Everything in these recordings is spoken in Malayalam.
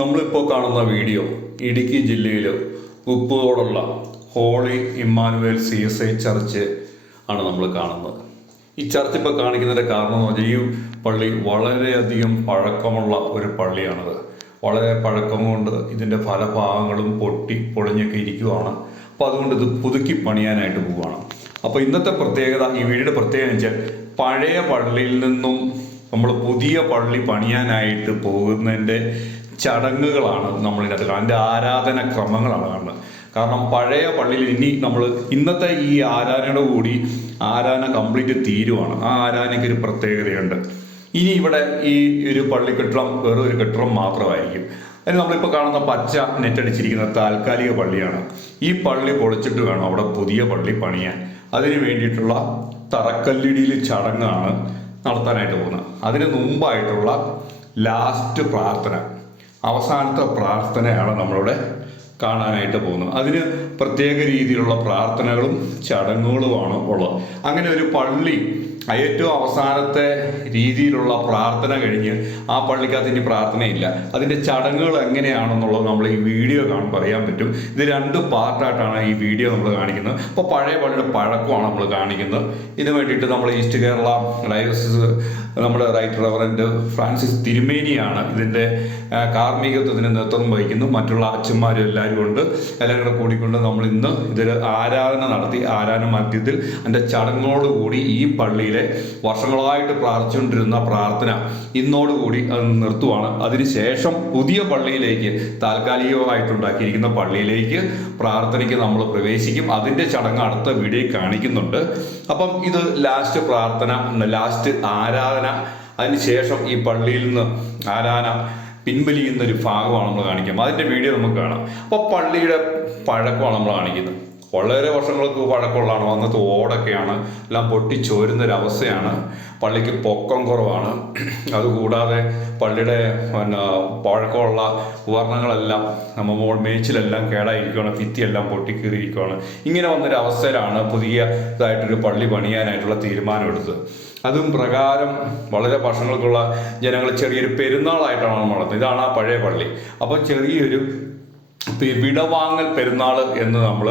നമ്മളിപ്പോൾ കാണുന്ന വീഡിയോ ഇടുക്കി ജില്ലയിൽ ഉപ്പുതോടുള്ള ഹോളി ഇമ്മാനുവേൽ CSI ചർച്ച് ആണ് നമ്മൾ കാണുന്നത്. ഈ ചർച്ച് ഇപ്പോൾ കാണിക്കുന്നതിൻ്റെ കാരണം എന്ന് പറഞ്ഞാൽ ഈ പള്ളി വളരെയധികം പഴക്കമുള്ള ഒരു പള്ളിയാണിത്. വളരെ പഴക്കം കൊണ്ട് ഇതിൻ്റെ പല ഭാഗങ്ങളും പൊളിഞ്ഞൊക്കെ ഇരിക്കുവാണ്. അപ്പോൾ അതുകൊണ്ട് ഇത് പുതുക്കി പണിയാനായിട്ട് പോവുകയാണ്. അപ്പോൾ ഇന്നത്തെ പ്രത്യേകത, ഈ വീടിൻ്റെ പ്രത്യേകത എന്ന് വെച്ചാൽ പഴയ പള്ളിയിൽ നിന്നും നമ്മൾ പുതിയ പള്ളി പണിയാനായിട്ട് പോകുന്നതിൻ്റെ ചടങ്ങുകളാണ് നമ്മളിതിനകത്ത് കാണുന്നത്. അതിൻ്റെ ആരാധന ക്രമങ്ങളാണ് കാണുന്നത്. കാരണം പഴയ പള്ളിയിൽ നമ്മൾ ഇന്നത്തെ ഈ ആരാധനയുടെ കൂടി ആരാധന കംപ്ലീറ്റ് തീരുവാണ്. ആ ആരാധനയ്ക്ക് ഒരു പ്രത്യേകതയുണ്ട്. ഇനി ഇവിടെ ഈ ഒരു പള്ളിക്കെട്ടിടം വെറും ഒരു കെട്ടിടം മാത്രമായിരിക്കും. അതിന് നമ്മളിപ്പോൾ കാണുന്ന പച്ച നെറ്റടിച്ചിരിക്കുന്ന താൽക്കാലിക പള്ളിയാണ്. ഈ പള്ളി പൊളിച്ചിട്ട് വേണം അവിടെ പുതിയ പള്ളി പണിയാൻ. അതിന് വേണ്ടിയിട്ടുള്ള തറക്കല്ലിടിയിൽ ചടങ്ങാണ് നടത്താനായിട്ട് പോകുന്നത്. അതിന് മുമ്പായിട്ടുള്ള ലാസ്റ്റ് പ്രാർത്ഥന, അവസാനത്തെ പ്രാർത്ഥനയാണ് നമ്മളിവിടെ കാണാനായിട്ട് പോകുന്നത്. അതിന് പ്രത്യേക രീതിയിലുള്ള പ്രാർത്ഥനകളും ചടങ്ങുകളുമാണ് ഉള്ളത്. അങ്ങനെ ഒരു പള്ളി ഏറ്റവും അവസാനത്തെ രീതിയിലുള്ള പ്രാർത്ഥന കഴിഞ്ഞ് ആ പള്ളിക്കകത്ത് ഇനി പ്രാർത്ഥനയില്ല. അതിൻ്റെ ചടങ്ങുകൾ എങ്ങനെയാണെന്നുള്ളത് നമ്മൾ ഈ വീഡിയോ കാണുമ്പോൾ അറിയാൻ പറ്റും. ഇത് രണ്ട് പാർട്ടായിട്ടാണ് ഈ വീഡിയോ നമ്മൾ കാണിക്കുന്നത്. അപ്പോൾ പഴയ പള്ളിയുടെ പഴക്കമാണ് നമ്മൾ കാണിക്കുന്നത്. ഇതിനു വേണ്ടിയിട്ട് നമ്മൾ ഈസ്റ്റ് കേരള ഡയോസിസ് നമ്മുടെ റൈറ്റ് റവറൻറ്റ് ഫ്രാൻസിസ് തിരുമേനിയാണ് ഇതിൻ്റെ കാർമ്മികത്വത്തിന് നേതൃത്വം വഹിക്കുന്നു. മറ്റുള്ള അച്ഛന്മാരും എല്ലാവരും ഉണ്ട്. എല്ലാവരും കൂടെ കൂടിക്കൊണ്ട് നമ്മൾ ഇന്ന് ഇതൊരു ആരാധന നടത്തി, ആരാധന മധ്യത്തിൽ അതിൻ്റെ ചടങ്ങോടുകൂടി ഈ പള്ളിയിലെ വർഷങ്ങളായിട്ട് പ്രാർത്ഥിച്ചുകൊണ്ടിരുന്ന പ്രാർത്ഥന ഇന്നോടുകൂടി അത് നിർത്തുവാണ്. അതിനുശേഷം പുതിയ പള്ളിയിലേക്ക്, താൽക്കാലികമായിട്ടുണ്ടാക്കിയിരിക്കുന്ന പള്ളിയിലേക്ക് പ്രാർത്ഥനയ്ക്ക് നമ്മൾ പ്രവേശിക്കും. അതിൻ്റെ ചടങ്ങ് അടുത്ത വീഡിയോയിൽ കാണിക്കുന്നുണ്ട്. അപ്പം ഇത് ലാസ്റ്റ് പ്രാർത്ഥന, ലാസ്റ്റ് ആരാധന. അതിനുശേഷം ഈ പള്ളിയിൽ നിന്ന് ആരാധന പിൻവലിയുന്നൊരു ഭാഗമാണ് നമ്മൾ കാണിക്കുന്നത്. അതിൻ്റെ വീഡിയോ നമുക്ക് കാണാം. അപ്പോൾ പള്ളിയുടെ പഴക്കമാണ് നമ്മൾ കാണിക്കുന്നത്. വളരെ വർഷങ്ങൾക്ക് പഴക്കമുള്ളതാണ്. അന്നത്തെ ഓടൊക്കെയാണ്, എല്ലാം പൊട്ടിച്ചോരുന്നൊരവസ്ഥയാണ്. പള്ളിക്ക് പൊക്കം കുറവാണ്. അതുകൂടാതെ പള്ളിയുടെ പഴക്കമുള്ള ഉപകരണങ്ങളെല്ലാം നമ്മൾ മേച്ചിലെല്ലാം കേടായിരിക്കുകയാണ്, ഭിത്തിയെല്ലാം പൊട്ടിക്കീറിയിരിക്കുകയാണ്. ഇങ്ങനെ വന്നൊരവസ്ഥയിലാണ് പുതിയതായിട്ടൊരു പള്ളി പണിയാനായിട്ടുള്ള തീരുമാനമെടുത്തത്. അതും പ്രകാരം വളരെ വർഷങ്ങൾക്കുള്ള ജനങ്ങൾ ചെറിയൊരു പെരുന്നാളായിട്ടാണ് നമ്മൾ നടത്തുന്നത്. ഇതാണ് ആ പഴയ പള്ളി. അപ്പോൾ ചെറിയൊരു വിടവാങ്ങൽ പെരുന്നാൾ എന്ന് നമ്മൾ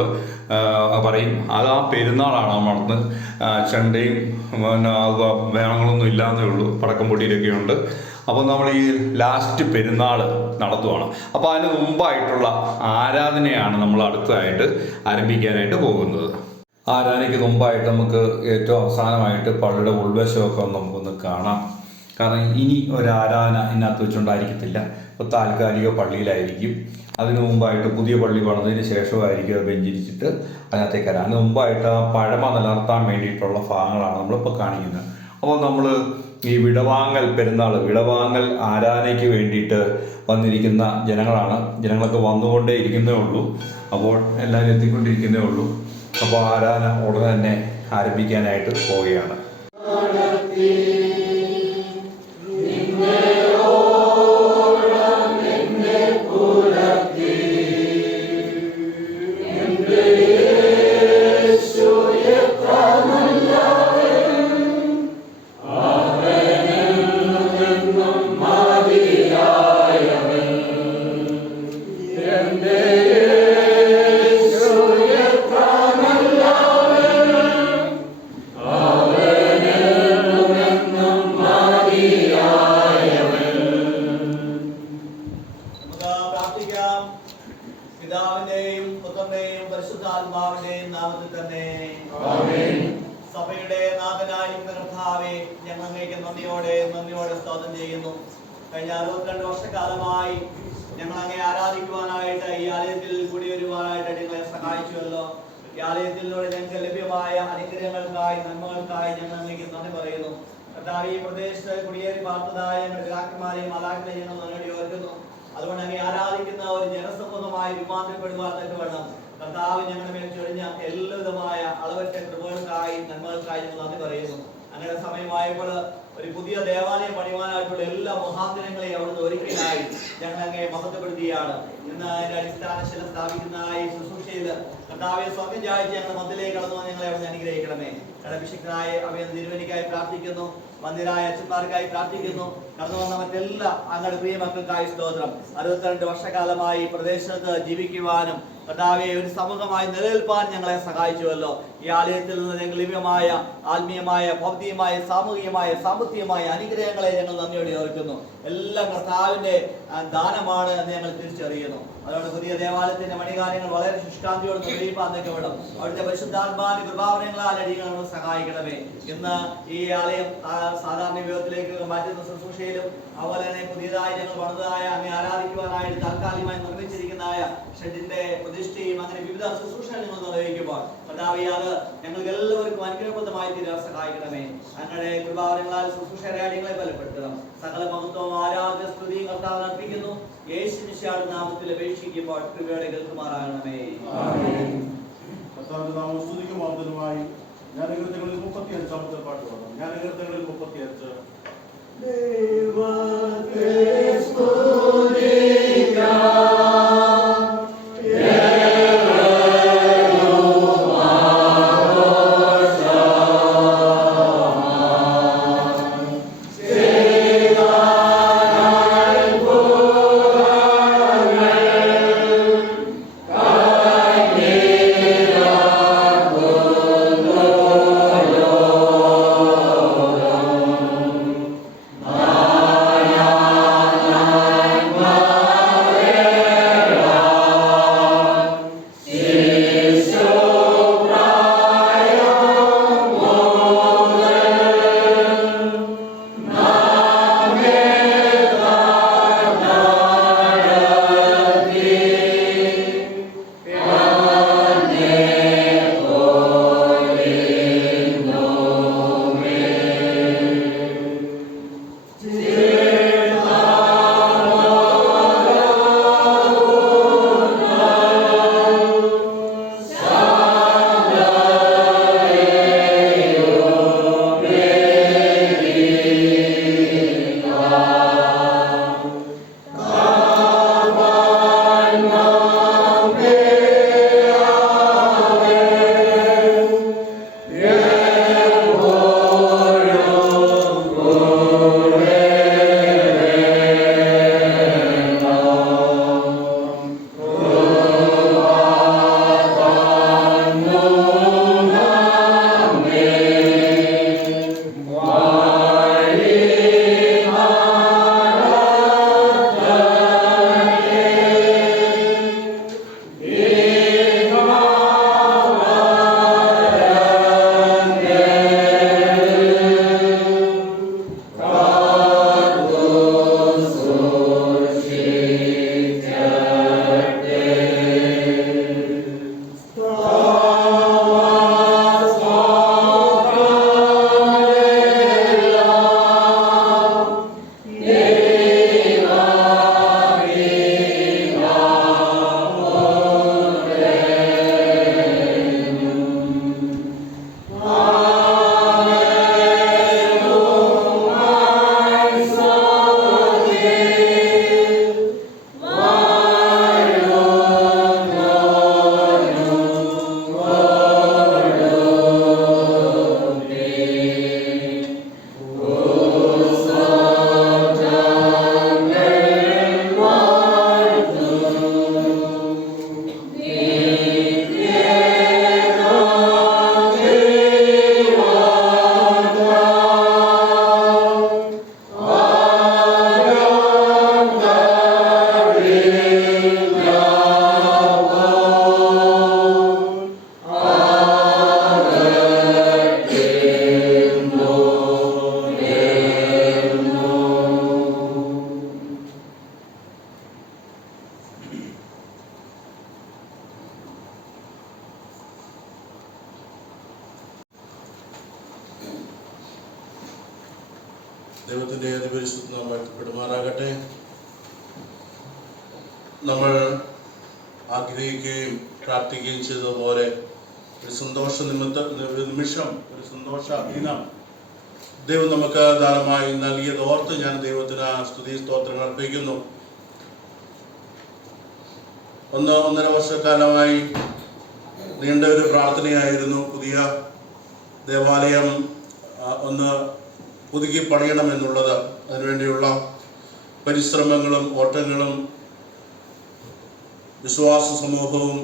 പറയും. അത് ആ പെരുന്നാളാണ് നമ്മൾ നടത്തുന്നത്. ചെണ്ടയും വേണങ്ങളൊന്നും ഇല്ലാന്നേ ഉള്ളൂ, പടക്കം പൊടിയിലൊക്കെ ഉണ്ട്. അപ്പോൾ നമ്മൾ ഈ ലാസ്റ്റ് പെരുന്നാൾ നടത്തുവാണ്. അപ്പോൾ അതിന് മുമ്പായിട്ടുള്ള ആരാധനയാണ് നമ്മൾ അടുത്തതായിട്ട് ആരംഭിക്കാനായിട്ട് പോകുന്നത്. ആരാധനയ്ക്ക് മുമ്പായിട്ട് നമുക്ക് ഏറ്റവും അവസാനമായിട്ട് പള്ളിയുടെ ഉൾവശമൊക്കെ നമുക്കൊന്ന് കാണാം. കാരണം ഇനി ഒരാരാധന ഇതിനകത്ത് വെച്ചുകൊണ്ടായിരിക്കത്തില്ല. ഇപ്പോൾ താൽക്കാലിക പള്ളിയിലായിരിക്കും. അതിനു മുമ്പായിട്ട് പുതിയ പള്ളി പണിതതിന് ശേഷമായിരിക്കും അത് വെഞ്ചരിച്ചിട്ട് അതിനകത്തേക്ക് വരാം. അതിന് മുമ്പായിട്ട് ആ പഴമ നിലനിർത്താൻ വേണ്ടിയിട്ടുള്ള ഭാഗങ്ങളാണ് നമ്മളിപ്പോൾ കാണിക്കുന്നത്. അപ്പോൾ നമ്മൾ ഈ വിടവാങ്ങൽ പെരുന്നാൾ, വിടവാങ്ങൽ ആരാധനയ്ക്ക് വേണ്ടിയിട്ട് വന്നിരിക്കുന്ന ജനങ്ങളൊക്കെ വന്നുകൊണ്ടേ ഇരിക്കുന്നേ ഉള്ളൂ. അപ്പോൾ എല്ലാവരും എത്തിക്കൊണ്ടിരിക്കുന്നേ ഉള്ളൂ. അപ്പോൾ ആരാധന ഉടനെ തന്നെ ആരംഭിക്കാനായിട്ട് പോവുകയാണ്. പിതാവിന്റെയും പുത്രന്റെയും പരിശുദ്ധാത്മാവിന്റെയും നാമത്തിൽ തന്നെ സഭയുടെ നാഥനായ കർത്താവേ, ഞങ്ങൾ അങ്ങേക്ക് നന്ദിയോടെ സ്തോത്രം ചെയ്യുന്നു. കഴിഞ്ഞ 62 വർഷക്കാലമായി ഞങ്ങൾ അങ്ങേ ആരാധിക്കുവാനായിട്ട് ഈ ആലയത്തിൽ കൂടിവരുവാനായിട്ട് ഞങ്ങളെ സഹായിച്ചുവല്ലോ. ഈ ആലയത്തിലൂടെ ഞങ്ങൾക്ക് ലഭ്യമായ അനുഗ്രഹങ്ങൾക്കായി, നന്മകൾക്കായി ഞങ്ങൾ അങ്ങേക്ക് നന്ദി പറയുന്നു. കർത്താവ്, ഈ പ്രദേശത്ത് കുടിയേറി പാർത്തതായ ഞങ്ങളുടെ പിതാക്കന്മാരെയും മാതാക്കളെയും ഞങ്ങൾ നന്ദി ഓർക്കുന്നു. അതുകൊണ്ട് അങ്ങ് ആരാധിക്കുന്ന ഒരു ജനസമൂഹമായി രൂപാന്തരപ്പെടുവാൻ വേണം കർത്താവ് ഞങ്ങളുടെ മേൽ ചൊരിഞ്ഞ എല്ലാവിധമായ അളവറ്റ കൃപകൾക്കായി, നന്മകൾക്കായി ഞങ്ങൾ നന്ദി പറയുന്നു. അങ്ങനെ സമയമായപ്പോൾ ഒരു പുതിയ ദേവാലയം പണിയുവാനായിട്ടുള്ള എല്ലാ മുഖാന്തരങ്ങളെയും അവിടുന്ന് ഒരുക്കിനായി ഞങ്ങൾ അങ്ങേ മഹത്വപ്പെടുത്തിയാണ്. ഇന്ന് അതിന്റെ അടിസ്ഥാന ശില സ്ഥാപിക്കുന്ന ഈ ശുശ്രൂഷയിൽ കർത്താവെ സ്വർഗ്ഗം ചായച്ച് ഞങ്ങളുടെ മധ്യത്തിലേക്ക് കടന്നു ഞങ്ങളെ അവിടെ അനുഗ്രഹിക്കണമേ. അഭിഷിക്തനായ അഭിയന്ത തിരുവനിക്കായി പ്രാർത്ഥിക്കുന്നു. വന്ധ്യരായ അച്ഛന്മാർക്കായി പ്രാർത്ഥിക്കുന്നു. കടന്നു വന്ന മറ്റെല്ലാ അങ്ങയുടെ പ്രിയ മക്കൾക്കായി സ്തോത്രം. 62 വർഷക്കാലമായി പ്രദേശത്ത് ജീവിക്കുവാനും കർത്താവെ ഒരു സമൂഹമായി നിലനിൽപ്പാൻ ഞങ്ങളെ സഹായിച്ചുവല്ലോ. ഈ ആലയത്തിൽ നിന്ന് ഞങ്ങൾ ലഭ്യമായ ആത്മീയമായ, ഭൗതികമായ, സാമൂഹികമായ, സാമ്പത്തികമായ അനുഗ്രഹങ്ങളെ ഞങ്ങൾ നന്ദിയോടെ ഓർക്കുന്നു. എല്ലാം കർത്താവിന്റെ ദാനമാണ് എന്ന് ഞങ്ങൾ തിരിച്ചറിയുന്നു. അതുകൊണ്ട് പുതിയ ദേവാലയത്തിന്റെ മണികാര്യങ്ങൾ വളരെ ശുഷ്കാന്തിയോട് നിർവഹിപ്പാൻ വേണം. അവിടുത്തെ പരിശുദ്ധാത്മാവിന്റെ കൃപാവരങ്ങളാൽ അടിയങ്ങളോട് സഹായിക്കണമേ. ഇന്ന് ഈ ആലയം സാധാരണ വിഭവത്തിലേക്ക് മാറ്റുന്ന ശുശ്രൂഷയിലും അതുപോലെ തന്നെ പുതിയതായി ഞങ്ങൾ പണിതായ അങ്ങനെ ആരാധിക്കുവാനായിട്ട് താൽക്കാലികമായി നിർമ്മിച്ചിരിക്കുന്നതായ ഷെഡിന്റെ പ്രതിഷ്ഠയും അങ്ങനെ വിവിധ ശുശ്രൂഷകൾ നിങ്ങൾ നിർവഹിക്കുമ്പോൾ കർത്താവേ അത് ഞങ്ങൾക്ക് എല്ലാവർക്കും അനുഗ്രഹപ്രദമായി തീരാൻ സഹായിക്കണമേ. അങ്ങനെ കൃപാവരങ്ങളാൽ ശുശ്രൂഷയുടെ കാര്യങ്ങളെ ബലപ്പെടുത്തണം. സകല മഹത്വവും ആരാധന സ്തുതിയും കർത്താവ് അർപ്പിക്കുന്നു. യേശു മിശിഹായുടെ നാമത്തിൽ അപേക്ഷിക്കുമ്പോൾ കൃപയോടെ കേൾക്കുമാറാകണമേ. കർത്താവിന്റെ നാമം സ്തുതിക്കുമാർദ്ദനമായി. ജ്ഞാനകീർത്തനങ്ങളിൽ 35 പാട്ട് പാടാം. ജ്ഞാനകീർത്തനങ്ങളിൽ 35. ദൈവത്തെ സ്തുതിക്കാം. ദൈവത്തിൻ്റെ അതിപരിശുദ്ധ നാമം വാഴ്ത്തപ്പെടുമാറാകട്ടെ. നമ്മൾ ആഗ്രഹിക്കുകയും പ്രാർത്ഥിക്കുകയും ചെയ്തതുപോലെ ഒരു നിമിഷം ഒരു സന്തോഷ ദിനം ദൈവം നമുക്ക് ദാനമായി നൽകിയത് ഓർത്ത് ഞാൻ ദൈവത്തിന് സ്തുതി സ്തോത്രങ്ങൾ അർപ്പിക്കുന്നു. 1.5 വർഷക്കാലമായി നീണ്ട ഒരു പ്രാർത്ഥനയായിരുന്നു പുതിയ ദേവാലയം ഒന്ന് പുതുക്കി പണിയണമെന്നുള്ളത്. അതിനുവേണ്ടിയുള്ള പരിശ്രമങ്ങളും ഓട്ടങ്ങളും വിശ്വാസ സമൂഹവും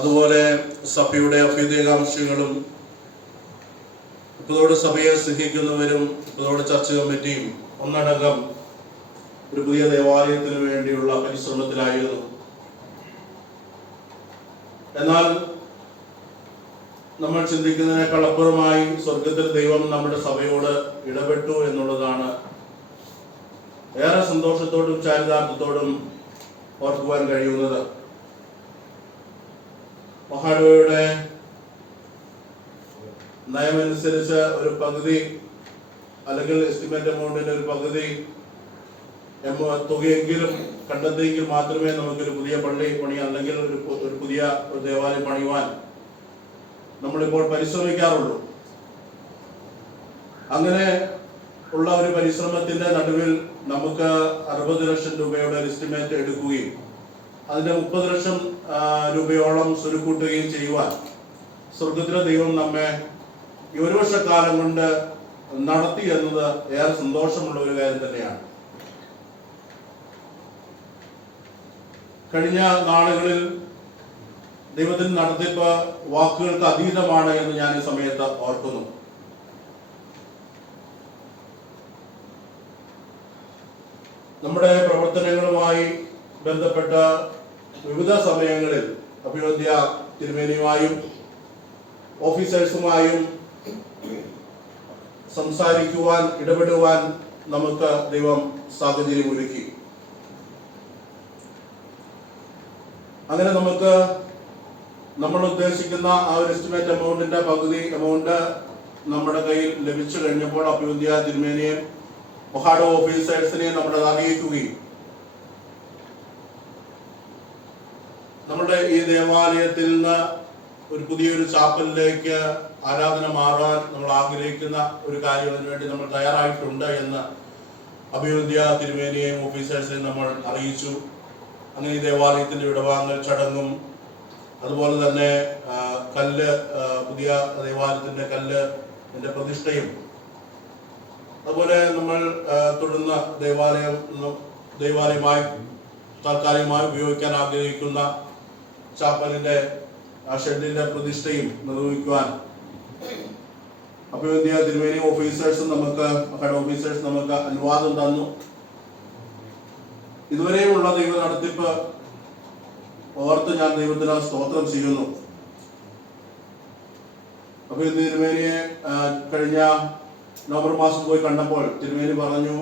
അതുപോലെ സഭയുടെ അഭ്യുദയകാംക്ഷികളും ഇപ്പോഴോട് സഭയെ സ്നേഹിക്കുന്നവരും ഇപ്പോഴോട് ചർച്ച കമ്മിറ്റിയും ഒന്നടങ്കം ഒരു പുതിയ ദേവാലയത്തിന് വേണ്ടിയുള്ള പരിശ്രമത്തിലായിരുന്നു. എന്നാൽ നമ്മൾ ചിന്തിക്കുന്നതിനേക്കാൾ അപ്പുറമായി സ്വർഗത്തിൽ ദൈവം നമ്മുടെ സഭയോട് ഇടപെട്ടു എന്നുള്ളതാണ് ഏറെ സന്തോഷത്തോടും ചാരിതാർത്ഥ്യത്തോടും ഓർക്കുവാൻ കഴിയുന്നത്. മഹാഡോയുടെ നയമനുസരിച്ച് ഒരു പകുതി അല്ലെങ്കിൽ എസ്റ്റിമേറ്റ് എമൗണ്ടിന്റെ ഒരു പകുതി തുകയെങ്കിലും കണ്ടെത്തിയെങ്കിൽ മാത്രമേ നമുക്കൊരു പുതിയ പള്ളി പണിയാൻ അല്ലെങ്കിൽ ഒരു പുതിയ ദേവാലയം പണിയുവാൻ നമ്മളിപ്പോൾ പരിശ്രമിക്കാറുള്ളൂ. അങ്ങനെ ഉള്ള ഒരു പരിശ്രമത്തിന്റെ നടുവിൽ നമുക്ക് 60 ലക്ഷം രൂപയുടെ ഒരു എസ്റ്റിമേറ്റ് എടുക്കുകയും അതിന്റെ 30 ലക്ഷം രൂപയോളം സ്വരുക്കൂട്ടുകയും ചെയ്യുവാൻ സ്വർഗത്തിലെ ദൈവം നമ്മെ ഈ ഒരു വർഷക്കാലം കൊണ്ട് നടത്തി എന്നത് ഏറെ സന്തോഷമുള്ള ഒരു കാര്യം തന്നെയാണ്. കഴിഞ്ഞ നാളുകളിൽ ദൈവത്തിന്റെ നടത്തിപ്പ് വാക്കുകൾക്ക് അതീതമാണ് എന്ന് ഞാൻ ഈ സമയത്ത് ഓർക്കുന്നു. നമ്മുടെ പ്രവർത്തനങ്ങളുമായി ബന്ധപ്പെട്ട വിവിധ സമയങ്ങളിൽ അഭിവന്ദ്യ തിരുമേനിയുമായും ഓഫീസേഴ്സുമായും സംസാരിക്കുവാൻ ഇടപെടുവാൻ നമുക്ക് ദൈവം സാഹചര്യം ഒരുക്കി. അങ്ങനെ നമുക്ക് നമ്മൾ ഉദ്ദേശിക്കുന്ന ആ ഒരു എസ്റ്റിമേറ്റ് എമൗണ്ടിന്റെ പകുതി എമൗണ്ട് നമ്മുടെ കയ്യിൽ ലഭിച്ചു കഴിഞ്ഞപ്പോൾ അഭിവന്ദ്യ തിരുമേനിയെ മൊഹാഡോ ഓഫീസേഴ്സിനെ നമ്മൾ അറിയിക്കുകയും നമ്മുടെ ഈ ദേവാലയത്തിൽ നിന്ന് ഒരു പുതിയൊരു ചാപ്പലിലേക്ക് ആരാധന മാറാൻ നമ്മൾ ആഗ്രഹിക്കുന്ന ഒരു കാര്യത്തിന് വേണ്ടി നമ്മൾ തയ്യാറായിട്ടുണ്ട് എന്ന് അഭിവന്ദ്യ തിരുമേനിയെയും ഓഫീസേഴ്സിനെയും നമ്മൾ അറിയിച്ചു. അങ്ങനെ ഈ ദേവാലയത്തിന്റെ വിടവാങ്ങൽ ചടങ്ങും അതുപോലെ തന്നെ പുതിയ ദേവാലയത്തിന്റെ കല്ലിന്റെ പ്രതിഷ്ഠയും അതുപോലെ നമ്മൾ തുടർന്ന് ദേവാലയമായി താൽക്കാലികമായി ഉപയോഗിക്കാൻ ആഗ്രഹിക്കുന്ന ചാപ്പലിന്റെ ഷെഡിന്റെ പ്രതിഷ്ഠയും നിർവഹിക്കുവാൻ അഭിവന്ദ്യ തിരുമേനി ഓഫീസേഴ്സ് നമുക്ക് അനുവാദം തന്നു. ഇതുവരെയുമുള്ള ദൈവ നടത്തിപ്പ് ഓർത്ത് ഞാൻ ദൈവത്തിന് സ്തോത്രം ചെയ്യുന്നു. അഭിവന്ദ്യ തിരുമേനിയെ കഴിഞ്ഞ നവംബർ മാസം പോയി കണ്ടപ്പോൾ തിരുമേനി പറഞ്ഞു,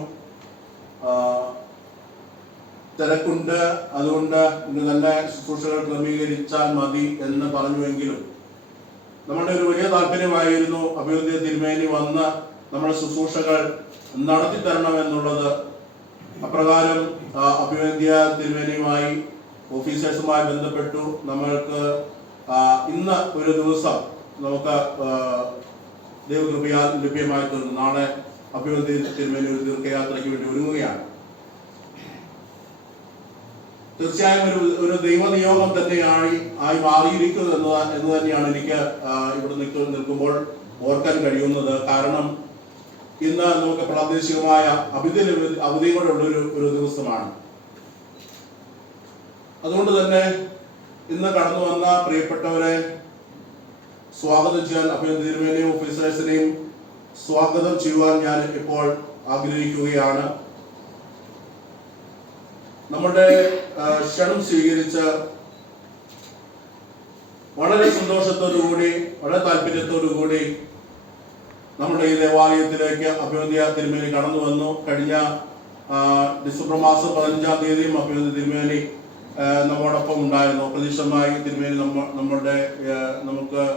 തിരക്കുണ്ട്, അതുകൊണ്ട് ഇന്ന് തന്നെ ശുശ്രൂഷകൾ ക്രമീകരിച്ചാൽ മതി എന്ന് പറഞ്ഞുവെങ്കിലും നമ്മളുടെ ഒരു വലിയ താല്പര്യമായിരുന്നു അഭിവന്ദ്യ തിരുമേനി വന്ന് നമ്മുടെ ശുശ്രൂഷകൾ നടത്തി തരണം എന്നുള്ളത്. അപ്രകാരം അഭിവന്ദ്യ തിരുമേനിയുമായി ഓഫീസേഴ്സുമായി ബന്ധപ്പെട്ടു. നമ്മൾക്ക് ഇന്ന് ഒരു ദിവസം നമുക്ക് ദൈവകൃപയാൽ ലഭ്യമായി തീർന്നു. നാളെ അഭിവന്ദ്യ തിരുമേനി ഒരു ദീർഘയാത്രയ്ക്ക് വേണ്ടി ഒരുങ്ങുകയാണ്. തീർച്ചയായും ഒരു ദൈവനിയോഗം തന്നെയായി മാറിയിരിക്കുന്നത് എന്ന് തന്നെയാണ് എനിക്ക് ഇവിടെ നിൽക്കുമ്പോൾ ഓർക്കാൻ കഴിയുന്നത്. കാരണം ഇന്ന് നമുക്ക് പ്രാദേശികമായ അവധി കൂടെ ഉള്ള ഒരു ദിവസമാണ്. അതുകൊണ്ട് തന്നെ ഇന്ന് കടന്നു വന്ന പ്രിയപ്പെട്ടവരെ സ്വാഗതം ചെയ്യാൻ അഭിവന്ദ്യ തിരുമേനിയും ഓഫീസേഴ്സിനെയും സ്വാഗതം ചെയ്യുവാൻ ഞാൻ ഇപ്പോൾ ആഗ്രഹിക്കുകയാണ്. നമ്മുടെ ക്ഷണം സ്വീകരിച്ച് വളരെ സന്തോഷത്തോടുകൂടി വളരെ താല്പര്യത്തോടുകൂടി നമ്മുടെ ഈ ദേവാലയത്തിലേക്ക് അഭിവന്ദ്യ തിരുമേനി കടന്നു വന്നു. കഴിഞ്ഞ ഡിസംബർ മാസം 15-ാം തീയതിയും അഭിവന്ദ്യ തിരുമേനി നമ്മോടൊപ്പം ഉണ്ടായിരുന്നു. പ്രതീക്ഷമായി തിരുമേനി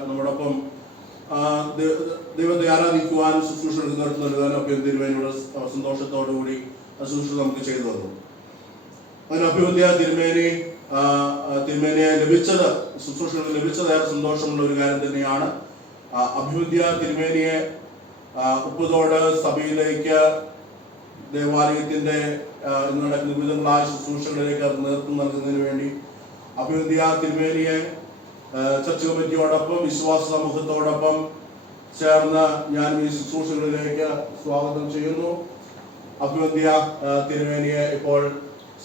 നമ്മോടൊപ്പം ദൈവത്തെ ആരാധിക്കുവാനും ശുശ്രൂഷകൾക്ക് നേതൃത്വം നൽകാനും അഭിവന്ദ്യ തിരുമേനിയുടെ സന്തോഷത്തോടുകൂടി ശുശ്രൂഷ നമുക്ക് ചെയ്തു തന്നു. അതിന് അഭിവന്ദ്യ തിരുമേനിയെ ശുശ്രൂഷകൾ ലഭിച്ചത് ഏറെ സന്തോഷമുള്ള ഒരു കാര്യം തന്നെയാണ്. അഭിവന്ദ്യ തിരുമേനിയെ ഉപ്പുതോട് സഭയിലേക്ക് ദേവാലയത്തിന്റെ ഇന്ന് നടക്കുന്ന വിവിധങ്ങളായ ശുശ്രൂഷകളിലേക്ക് നേതൃത്വം നൽകുന്നതിന് വേണ്ടി അഭിവന്ദ്യ തിരുമേനിയെ ചർച്ച് കമ്മിറ്റിയോടൊപ്പം വിശ്വാസ സമൂഹത്തോടൊപ്പം ചേർന്ന് ഞാൻ ഈ ശുശ്രൂഷകളിലേക്ക് സ്വാഗതം ചെയ്യുന്നു. അഭിവന്ധ്യ തിരുമേനിയെ ഇപ്പോൾ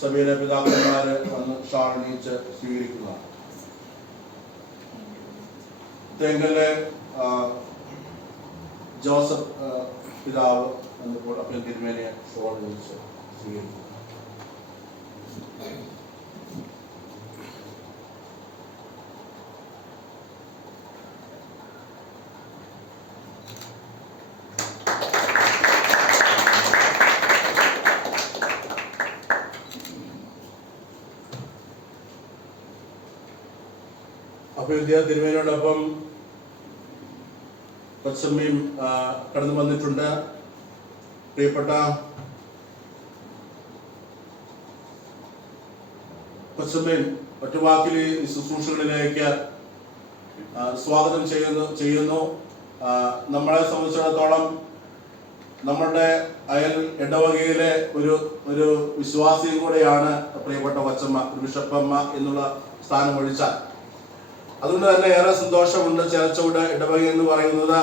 സഭയിലെ പിതാക്കന്മാര് വന്ന് ഷാളണിയിച്ച് സ്വീകരിക്കുന്നതാണ്. തേങ്കലിലെ ജോസഫ് പിതാവ് എന്നിപ്പോൾ അഭിവന്ധ്യ തിരുമേനിയെ ഷാളണിയിച്ച് സ്വീകരിക്കുന്നു. അഭിവന്ധ്യ തിരുമേനിയോടൊപ്പം കൊച്ചമ്മയും കടന്നു വന്നിട്ടുണ്ട്. പ്രിയപ്പെട്ട കൊച്ചമ്മയും മറ്റു വാക്കിൽ ഈ ശുശ്രൂഷകളിലേക്ക് സ്വാഗതം ചെയ്യുന്നു. നമ്മളെ സംബന്ധിച്ചിടത്തോളം നമ്മളുടെ അയൽ ഇടവകയിലെ ഒരു വിശ്വാസിയും കൂടെയാണ് പ്രിയപ്പെട്ട കൊച്ചമ്മ, ബിഷപ്പമ്മ എന്നുള്ള സ്ഥാനം ഒഴിച്ചാൽ. അതുകൊണ്ട് തന്നെ ഏറെ സന്തോഷമുണ്ട്. ചേർച്ചോട് ഇടവക എന്ന് പറയുന്നത്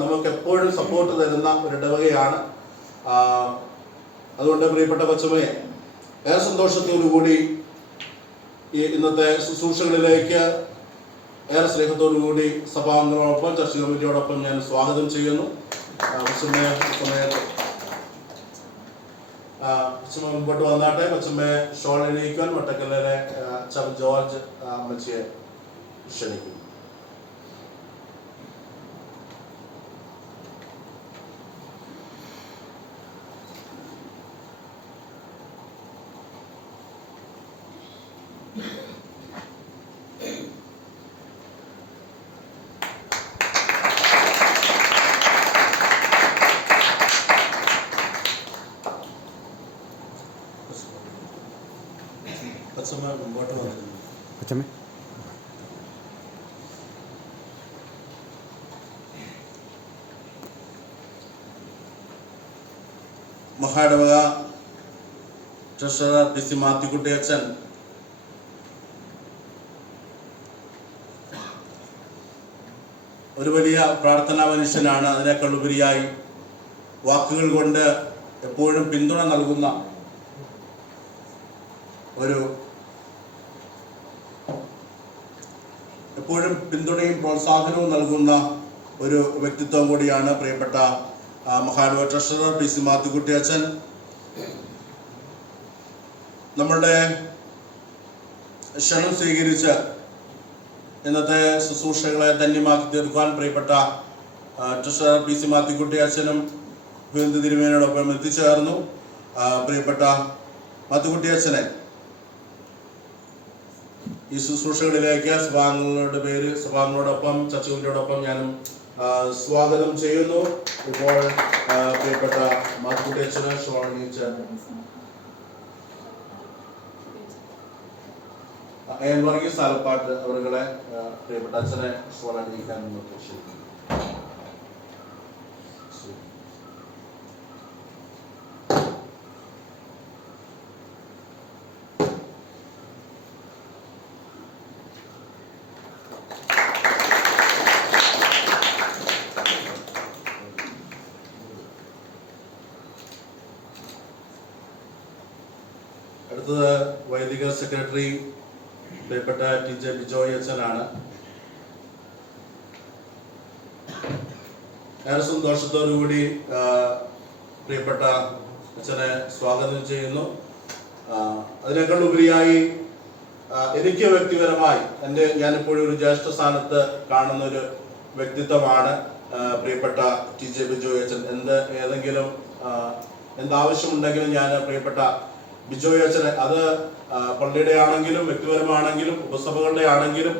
നമുക്ക് എപ്പോഴും സപ്പോർട്ട് തരുന്ന ഒരു ഇടവകയാണ്. അതുകൊണ്ട് പ്രിയപ്പെട്ട കൊച്ചമ്മയെ ഏറെ സന്തോഷത്തോടു കൂടി ഈ ഇന്നത്തെ ശുശ്രൂഷകളിലേക്ക് ഏറെ സ്നേഹത്തോടു കൂടി സഭാംഗങ്ങളോടൊപ്പം ചർച്ച കമ്മിറ്റിയോടൊപ്പം ഞാൻ സ്വാഗതം ചെയ്യുന്നു. കൊച്ചമ്മയെ സമയത്ത് കൊച്ചമ്മ മുമ്പോട്ട് വന്നാട്ടെ. കൊച്ചമ്മയെ ഷോൾ എണീക്കാൻ വട്ടക്കല്ലിലെ അച്ഛൻ ജോർജ് അമ്മച്ചിയെ ക്ഷണിക്കുന്നു. കൊച്ചമ്മ മുമ്പോട്ട് വന്നിരുന്നു. കൊച്ചമ്മ മഹാഇടവക ട്രഷറർ പി സി മാത്യുക്കുട്ടി അച്ഛൻ ഒരു വലിയ പ്രാർത്ഥനാ മനുഷ്യനാണ്. അതിനേക്കാൾ ഉപരിയായി വാക്കുകൾ കൊണ്ട് എപ്പോഴും പിന്തുണ നൽകുന്ന എപ്പോഴും പിന്തുണയും പ്രോത്സാഹനവും നൽകുന്ന ഒരു വ്യക്തിത്വം കൂടിയാണ് പ്രിയപ്പെട്ട മഹാഇടവക ട്രഷറർ പി സി മാത്യുക്കുട്ടി അച്ഛൻ. നമ്മളുടെ ക്ഷണം സ്വീകരിച്ച് ഇന്നത്തെ ശുശ്രൂഷകളെ ധന്യമാക്കി തീർക്കുവാൻ പ്രിയപ്പെട്ട ട്രഷറർ പി സി മാത്യുക്കുട്ടി അച്ഛനും അഭിവന്ധ്യ തിരുമേനിയോടൊപ്പം എത്തിച്ചേർന്നു. പ്രിയപ്പെട്ട മാത്യുക്കുട്ടി അച്ഛനെ ഈ ശുശ്രൂഷകളിലേക്ക് സഭാംഗങ്ങളോടൊപ്പം ചർച്ച കമ്മിറ്റിയോടൊപ്പം ഞാനും സ്വാഗതം ചെയ്യുന്നു. ഇപ്പോൾ പ്രിയപ്പെട്ട മാത്യുക്കുട്ടി അച്ഛനെ ഷോളണിയിച്ച് വർഗീസ് ആലപ്പാട്ട് അവരുടെ പ്രിയപ്പെട്ട അച്ഛനെ ഷോളണിയിക്കാൻ നിർദ്ദേശിക്കുന്നു. അടുത്തത് വൈദിക സെക്രട്ടറി പ്രിയപ്പെട്ട ടി ജെ ബിജോയ് അച്ഛനാണ്. ഏറെ സന്തോഷത്തോടുകൂടി പ്രിയപ്പെട്ട അച്ഛനെ സ്വാഗതം ചെയ്യുന്നു. അതിനേക്കാൾ ഉപരിയായി എനിക്ക് വ്യക്തിപരമായി ഞാനിപ്പോഴും ഒരു ജ്യേഷ്ഠ സ്ഥാനത്ത് കാണുന്ന ഒരു വ്യക്തിത്വമാണ് പ്രിയപ്പെട്ട ടി ജെ ബിജോയ് അച്ഛൻ. എന്താവശ്യമുണ്ടെങ്കിലും ഞാൻ പ്രിയപ്പെട്ട ബിജോയ് അച്ഛനെ, അത് പള്ളിയുടെ ആണെങ്കിലും വ്യക്തിപരമാണെങ്കിലും ഉപസഭകളുടെ ആണെങ്കിലും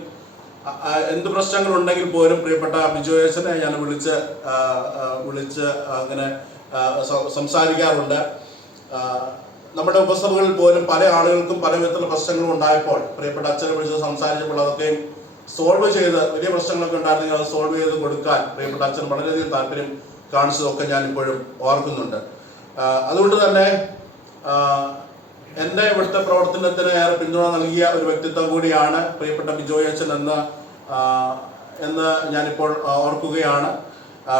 എന്ത് പ്രശ്നങ്ങളുണ്ടെങ്കിൽ പോലും പ്രിയപ്പെട്ട ബിജോയ് അച്ഛനെ ഞാൻ വിളിച്ച് അങ്ങനെ സംസാരിക്കാറുണ്ട്. നമ്മുടെ ഉപസഭകളിൽ പോലും പല ആളുകൾക്കും പല വിധത്തിലുള്ള പ്രശ്നങ്ങളും ഉണ്ടായപ്പോൾ പ്രിയപ്പെട്ട അച്ഛനെ വിളിച്ച് സംസാരിച്ചപ്പോൾ അതൊക്കെയും സോൾവ് ചെയ്ത്, വലിയ പ്രശ്നങ്ങളൊക്കെ ഉണ്ടായിരുന്നെങ്കിൽ അത് സോൾവ് ചെയ്ത് കൊടുക്കാൻ പ്രിയപ്പെട്ട അച്ഛൻ വളരെയധികം താല്പര്യം കാണിച്ചതൊക്കെ ഞാൻ ഇപ്പോഴും ഓർക്കുന്നുണ്ട്. അതുകൊണ്ട് തന്നെ എൻ്റെ ഇവിടുത്തെ പ്രവർത്തനത്തിന് ഏറെ പിന്തുണ നൽകിയ ഒരു വ്യക്തിത്വം കൂടിയാണ് പ്രിയപ്പെട്ട ബിജോയ് അച്ഛൻ എന്ന് എന്ന് ഞാനിപ്പോൾ ഓർക്കുകയാണ്.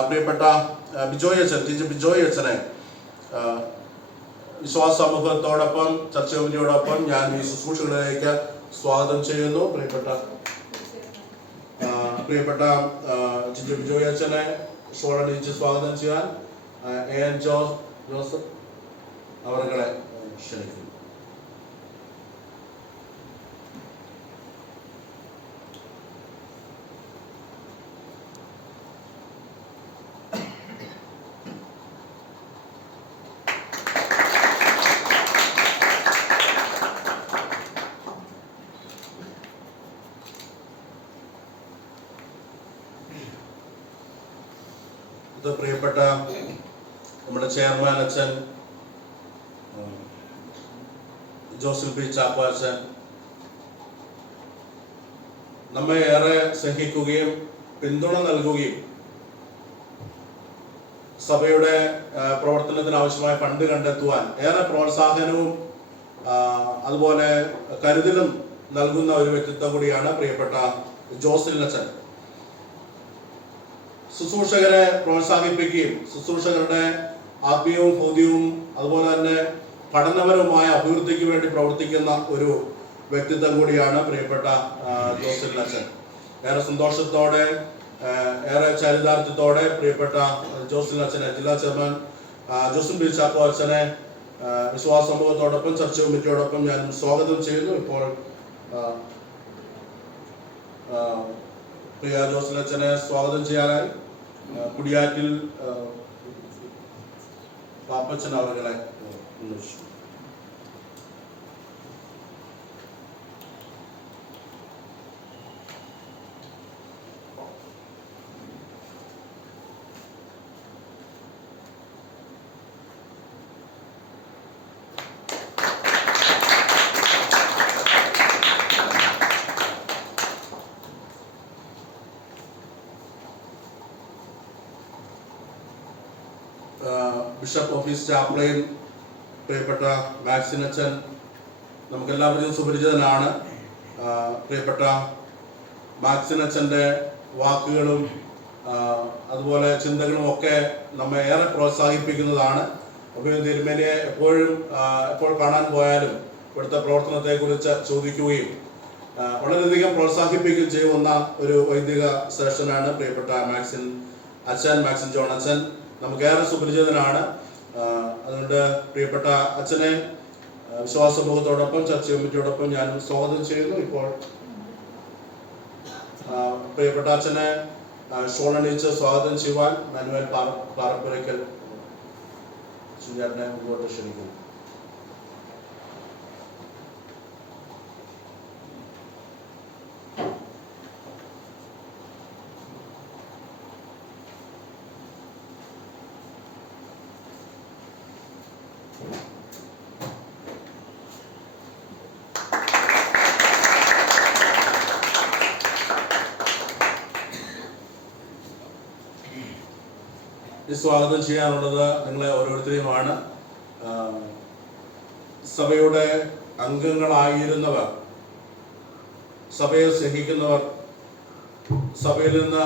പ്രിയപ്പെട്ട ബിജോയ് അച്ഛൻ, ടീച്ചർ ബിജോയ് അച്ഛനെ വിശ്വാസ സമൂഹത്തോടൊപ്പം ചർച്ച കമ്മിറ്റിയോടൊപ്പം ഞാൻ ഈ ശുശ്രൂഷകളിലേക്ക് സ്വാഗതം ചെയ്യുന്നു. പ്രിയപ്പെട്ട ടീച്ചർ ബിജോയ് അച്ഛനെ ഷോളണിച്ച് സ്വാഗതം ചെയ്യാൻ എൻ ജോസഫ് അവരെ ക്ഷണിക്കുന്നു. പ്രിയപ്പെട്ട നമ്മുടെ ചെയർമാൻ അച്ഛൻ ജോസഫ് പി ചാക്കോ അച്ഛൻ നമ്മെ ഏറെ സ്നേഹിക്കുകയും പിന്തുണ നൽകുകയും സഭയുടെ പ്രവർത്തനത്തിന് ആവശ്യമായ ഫണ്ട് കണ്ടെത്തുവാൻ ഏറെ പ്രോത്സാഹനവും അതുപോലെ കരുതലും നൽകുന്ന ഒരു വ്യക്തിത്വം കൂടിയാണ് പ്രിയപ്പെട്ട ജോസിൽ അച്ഛൻ. ശുശ്രൂഷകരെ പ്രോത്സാഹിപ്പിക്കുകയും ശുശ്രൂഷകരുടെ ആത്മീയവും ഭൗതികവും അതുപോലെ തന്നെ പഠനപരവുമായ അഭിവൃദ്ധിക്ക് വേണ്ടി പ്രവർത്തിക്കുന്ന ഒരു വ്യക്തിത്വം കൂടിയാണ് പ്രിയപ്പെട്ട ജോസഫ് അച്ഛൻ. ഏറെ സന്തോഷത്തോടെ ഏറെ ചരിതാർത്ഥ്യത്തോടെ പ്രിയപ്പെട്ട ജോസഫ് അച്ഛനെ, ജില്ലാ ചെയർമാൻ ജോസഫ് പി ചാക്കോ അച്ഛനെ വിശ്വാസ സമൂഹത്തോടൊപ്പം ചർച്ച കമ്മിറ്റിയോടൊപ്പം ഞാൻ സ്വാഗതം ചെയ്യുന്നു. ഇപ്പോൾ പ്രിയ ജോസഫ് അച്ഛനെ സ്വാഗതം ചെയ്യാനായി കുടിയാറ്റിൽ പാപ്പച്ചൻ അവരെ ബിഷപ്പ് ഓഫീസ് ചാപ്ലൈൻ പ്രിയപ്പെട്ട മാക്സിൻ അച്ഛൻ നമുക്കെല്ലാവരും സുപരിചിതനാണ്. പ്രിയപ്പെട്ട മാക്സിൻ അച്ഛൻ്റെ വാക്കുകളും അതുപോലെ ചിന്തകളും ഒക്കെ നമ്മെ ഏറെ പ്രോത്സാഹിപ്പിക്കുന്നതാണ്. അപ്പോൾ തിരുമേനിയെ എപ്പോൾ കാണാൻ പോയാലും ഇവിടുത്തെ പ്രവർത്തനത്തെക്കുറിച്ച് ചോദിക്കുകയും വളരെയധികം പ്രോത്സാഹിപ്പിക്കുകയും ചെയ്യുന്ന ഒരു വൈദിക ശ്രേഷ്ഠനാണ് പ്രിയപ്പെട്ട മാക്സിൻ ജോൺ അച്ഛൻ. നമുക്കേറെ സുപരിചിതനാണ്. അതുകൊണ്ട് പ്രിയപ്പെട്ട അച്ഛനെ വിശ്വാസ സമൂഹത്തോടൊപ്പം ചർച്ച കമ്മിറ്റിയോടൊപ്പം ഞാൻ സ്വാഗതം ചെയ്യുന്നു. ഇപ്പോൾ പ്രിയപ്പെട്ട അച്ഛനെ ഷോളണിച്ച് സ്വാഗതം ചെയ്യുവാൻ മാനുവൽ പാറപ്പുരയ്ക്കൽ ചേട്ടനെ മുമ്പോട്ട് ക്ഷണിക്കുന്നു. സ്വാഗതം ചെയ്യാനുള്ളത് നിങ്ങളെ ഓരോരുത്തരെയുമാണ്. സഭയുടെ അംഗങ്ങളായിരുന്നവർ, സഭയെ സ്നേഹിക്കുന്നവർ, സഭയിൽ നിന്ന്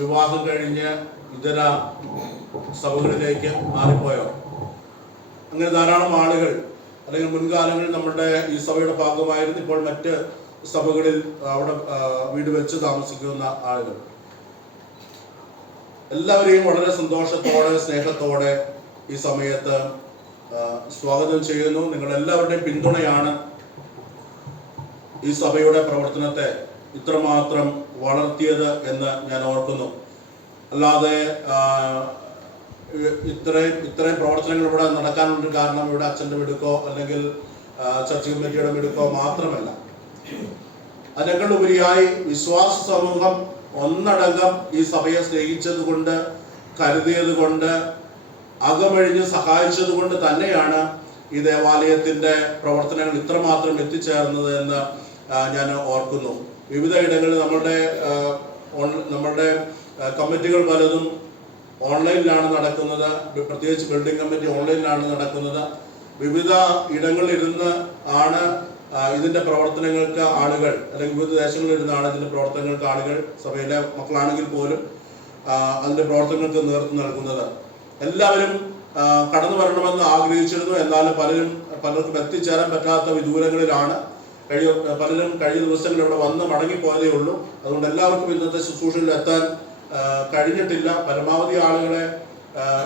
വിവാഹം കഴിഞ്ഞ് ഇതര സഭകളിലേക്ക് മാറിപ്പോയവർ, അങ്ങനെ ധാരാളം ആളുകൾ അല്ലെങ്കിൽ മുൻകാലങ്ങളിൽ നമ്മുടെ ഈ സഭയുടെ ഭാഗമായിരുന്നു ഇപ്പോൾ മറ്റ് സഭകളിൽ അവിടെ വീട് വെച്ച് താമസിക്കുന്ന ആളുകൾ, എല്ലാവരെയും വളരെ സന്തോഷത്തോടെ സ്നേഹത്തോടെ ഈ സമയത്ത് സ്വാഗതം ചെയ്യുന്നു. നിങ്ങളെല്ലാവരുടെയും പിന്തുണയാണ് ഈ സഭയുടെ പ്രവർത്തനത്തെ ഇത്രമാത്രം വളർത്തിയത് എന്ന് ഞാൻ ഓർക്കുന്നു. അല്ലാതെ ഇത്രയും പ്രവർത്തനങ്ങൾ ഇവിടെ നടക്കാനുണ്ട് കാരണം ഇവിടെ അച്ഛൻ്റെ മിടുക്കോ അല്ലെങ്കിൽ ചർച്ച കമ്മിറ്റിയുടെ മിടുക്കോ മാത്രമല്ല. അതിനേക്കാൾ ഉപരിയായി വിശ്വാസ സമൂഹം ഒന്നടങ്കം ഈ സഭയെ സ്നേഹിച്ചത് കൊണ്ട്, കരുതിയത് കൊണ്ട്, അകമഴിഞ്ഞ് സഹായിച്ചത് കൊണ്ട് തന്നെയാണ് ഈ ദേവാലയത്തിന്റെ പ്രവർത്തനങ്ങൾ ഇത്രമാത്രം എത്തിച്ചേർന്നത് എന്ന് ഞാൻ ഓർക്കുന്നു. വിവിധ ഇടങ്ങളിൽ നമ്മളുടെ കമ്മിറ്റികൾ പലതും ഓൺലൈനിലാണ് നടക്കുന്നത്. പ്രത്യേകിച്ച് ബിൽഡിംഗ് കമ്മിറ്റി ഓൺലൈനിലാണ് നടക്കുന്നത്. വിവിധ ഇടങ്ങളിലിരുന്ന് ആണ് ഇതിന്റെ പ്രവർത്തനങ്ങൾക്ക് ആളുകൾ, അല്ലെങ്കിൽ വിവിധ ദേശങ്ങളിൽ ഇരുന്നാണ് ഇതിന്റെ പ്രവർത്തനങ്ങൾക്ക് ആളുകൾ, സഭയിലെ മക്കളാണെങ്കിൽ പോലും അതിന്റെ പ്രവർത്തനങ്ങൾക്ക് നേതൃത്വം നൽകുന്നത്. എല്ലാവരും കടന്നു വരണമെന്ന് ആഗ്രഹിച്ചിരുന്നു. എന്നാൽ പലർക്കും എത്തിച്ചേരാൻ പറ്റാത്ത വിദൂരങ്ങളിലാണ്. പലരും കഴിഞ്ഞ ദിവസങ്ങളിൽ ഇവിടെ വന്ന് മടങ്ങിപ്പോയതേ ഉള്ളൂ. അതുകൊണ്ട് എല്ലാവർക്കും ഇന്നത്തെ ശുശ്രൂഷയിൽ എത്താൻ കഴിഞ്ഞിട്ടില്ല. പരമാവധി ആളുകളെ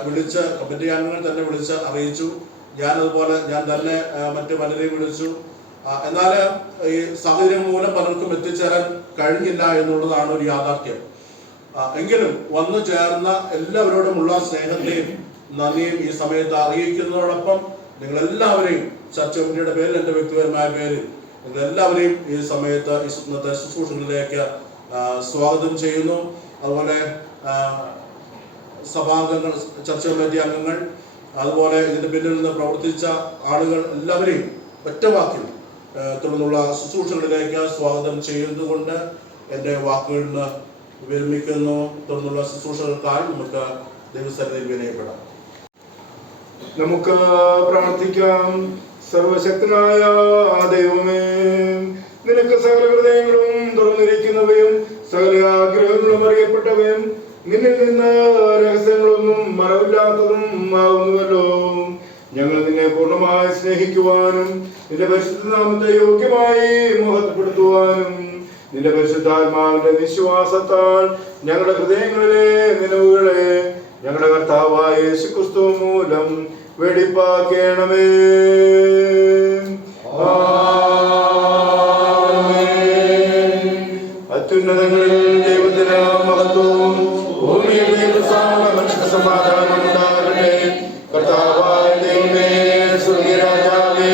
വിളിച്ച്, കമ്മിറ്റി അംഗങ്ങൾ തന്നെ വിളിച്ച് അറിയിച്ചു. ഞാൻ തന്നെ മറ്റു പലരെയും വിളിച്ചു. എന്നാൽ ഈ സാഹചര്യം മൂലം പലർക്കും എത്തിച്ചേരാൻ കഴിഞ്ഞില്ല എന്നുള്ളതാണ് ഒരു യാഥാർത്ഥ്യം. എങ്കിലും വന്നു ചേർന്ന എല്ലാവരോടുമുള്ള സ്നേഹത്തെയും നന്ദിയും ഈ സമയത്ത് അറിയിക്കുന്നതോടൊപ്പം നിങ്ങളെല്ലാവരെയും ചർച്ച കമ്മിറ്റിയുടെ പേരിൽ, എൻ്റെ വ്യക്തിപരമായ പേരിൽ നിങ്ങളെല്ലാവരെയും ഈ സമയത്ത് ഇന്നത്തെ ശുശ്രൂഷകളിലേക്ക് സ്വാഗതം ചെയ്യുന്നു. അതുപോലെ സഭാംഗങ്ങൾ, ചർച്ച കമ്മിറ്റി അംഗങ്ങൾ, അതുപോലെ ഇതിന്റെ പിന്നിൽ നിന്ന് പ്രവർത്തിച്ച ആളുകൾ എല്ലാവരെയും ഒറ്റവാക്കിൽ തുടർന്നുള്ള ശുശ്രൂഷകളിലേക്ക് സ്വാഗതം ചെയ്യുന്നതുകൊണ്ട് എൻ്റെ വാക്കുകളിൽ നിന്ന് വിരമിക്കുന്നു. തുടർന്നുള്ള ശുശ്രൂഷകൾക്കായി നമുക്ക് ദൈവസന്നിധിയിൽ വിനയപ്പെടാം. നമുക്ക് പ്രാർത്ഥിക്കാം. സർവശക്തനായ ദൈവമേ, നിനക്ക് സകല ഹൃദയങ്ങളും തുറന്നിരിക്കുന്നവയും സകല ആഗ്രഹങ്ങളും അറിയപ്പെട്ടവയും നിന്നിൽ നിന്ന് രഹസ്യങ്ങളൊന്നും മറവില്ലാത്തതും ആകുന്നുവല്ലോ. ഞങ്ങൾ നിന്നെ പൂർണ്ണമായി സ്നേഹിക്കുവാനും നിന്റെ പരിശുദ്ധ നാമത്തെ യോഗ്യമായി മഹത്വപ്പെടുത്തുവാനും നിന്റെ പരിശുദ്ധാത്മാവിന്റെ നിശ്വാസത്താൽ ഞങ്ങളുടെ ഹൃദയങ്ങളിലെ നിലവുകളെ ഞങ്ങളുടെ കർത്താവായ യേശുക്രിസ്തു മൂലം വെടിപ്പാക്കേണമേ. അത്യുന്നതങ്ങളിൽ ദൈവത്തിന് മഹത്വവും ഭൂമിയിൽ മനുഷ്യ സമാധാനം ഉണ്ടാകട്ടെ. കർത്താവായ ദൈവമേ, സ്വർഗീയ രാജാവേ,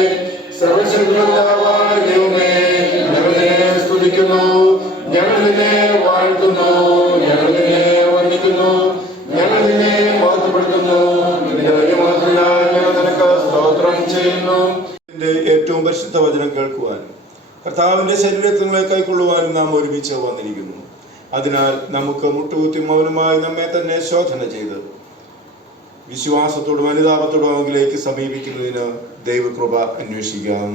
സർവശക്തനായ ദൈവമേ, ഞങ്ങൾ നിന്നെ സ്തുതിക്കുന്നു, ഞങ്ങൾ നിന്നെ വാഴ്ത്തുന്നു, ഞങ്ങൾ നിന്നെ വന്ദിക്കുന്നു, ഞങ്ങൾ നിന്നെ മഹത്വപ്പെടുത്തുന്നു. നിന്റെ വലിയമഹത്വത്തിനായി ഞങ്ങൾ നിനക്ക് സ്തോത്രം ചെയ്യുന്നു. നിന്റെ ഏറ്റവും പരിശുദ്ധ വചനം കേൾക്കുവാനും കർത്താവിന്റെ ശരീരത്വങ്ങളെ കൈക്കൊള്ളുവാനും നാം ഒരുമിച്ച് വന്നിരിക്കുന്നു. അതിനാൽ നമുക്ക് മുട്ടുകുത്തി മൗനമായി നമ്മെ തന്നെ ശോധന ചെയ്ത് വിശ്വാസത്തോടും അനുതാപത്തോടും അവങ്കിലേക്ക് സമീപിക്കുന്നതിന് ദൈവകൃപ അന്വേഷിക്കാം.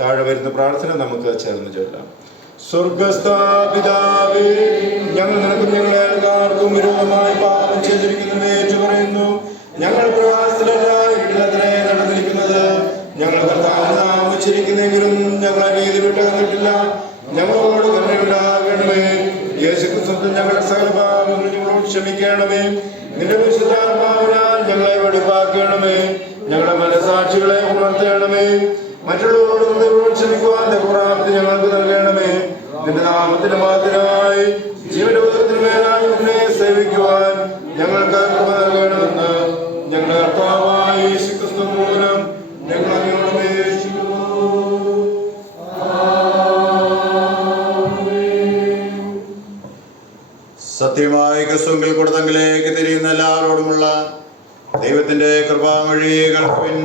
താഴെ വരുന്ന പ്രാർത്ഥന നമുക്ക് ചേർന്ന് ചൊല്ലാം. സ്വർഗസ്ഥ പിതാവേ, ഞങ്ങൾ നിനക്കും ഞങ്ങളുടെ അയൽക്കാർക്കും വിരോധമായി പാപം ചെയ്തിരിക്കുന്നതിനെ ഏറ്റുപറയുന്നു. ഞങ്ങൾ പ്രവാസത്തിലല്ല, വീട്ടിലത്രേ നടന്നിരിക്കുന്നത്. ഞങ്ങൾ കർത്താവിനെ നാം ഉച്ചരിക്കുന്നെങ്കിലും ഞങ്ങൾ അനീതി വിട്ടകന്നിട്ടില്ല. ഞങ്ങളോട് കരുണയുണ്ടാകണമേ. യേശുക്രിസ്തു ഞങ്ങളുടെ സകല പാപങ്ങൾ ഞങ്ങളോട് ക്ഷമിക്കണമേ. നിന്റെ പരിശുദ്ധാത്മാവിനാൽ ഞങ്ങളെ വെടിപ്പാക്കണമേ. ഞങ്ങളുടെ മനസാക്ഷികളെ ഉണർത്തണമേ. മറ്റുള്ളവരോട് ക്ഷമിക്കുവാൻ പ്രാപ്തി ഞങ്ങൾക്ക് നൽകണമേ. നിന്റെ നാമത്തിന്റെ മാത്രമായി ജീവന്റെ ഉദരത്തിന് മേലായി നിന്നെ സേവിക്കുവാൻ ഞങ്ങൾക്ക് കൃപ നൽകണമെന്ന് ഞങ്ങളുടെ കർത്താവായ യേശുക്രിസ്തു മൂലം ഞങ്ങൾ അങ്ങയോട് അപേക്ഷിക്കുന്നു. സത്യമായി ക്രിസ്തുവിൽ കൊടുത്തെങ്കിലേക്ക് തിരിയുന്ന എല്ലാവരോടുമുള്ള ദൈവത്തിന്റെ കൃപാമൊഴി കേൾക്കുവിൻ.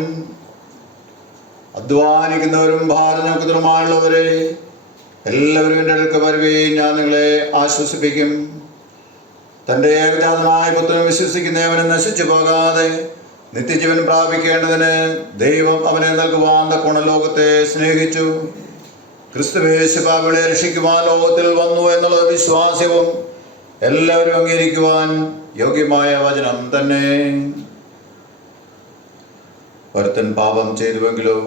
അധ്വാനിക്കുന്നവരും ഭാരനോക്കതരുമായുള്ളവരെ എല്ലാവരും എൻ്റെ അടുക്ക വരുകയും ഞാൻ നിങ്ങളെ ആശ്വസിപ്പിക്കും. തൻ്റെ ഏകജാതമായ പുത്രൻ വിശ്വസിക്കുന്നവനെ നശിച്ചു പോകാതെ നിത്യജീവൻ പ്രാപിക്കേണ്ടതിന് ദൈവം അവനെ നൽകുവാൻ തക്കോണം ലോകത്തെ സ്നേഹിച്ചു. ക്രിസ്തുവേശു പാപികളെ രക്ഷിക്കുവാൻ ലോകത്തിൽ വന്നു എന്നുള്ള വിശ്വാസവും എല്ലാവരും അംഗീകരിക്കുവാൻ യോഗ്യമായ വചനം തന്നെ. ഒരുത്തൻ പാപം ചെയ്തുവെങ്കിലോ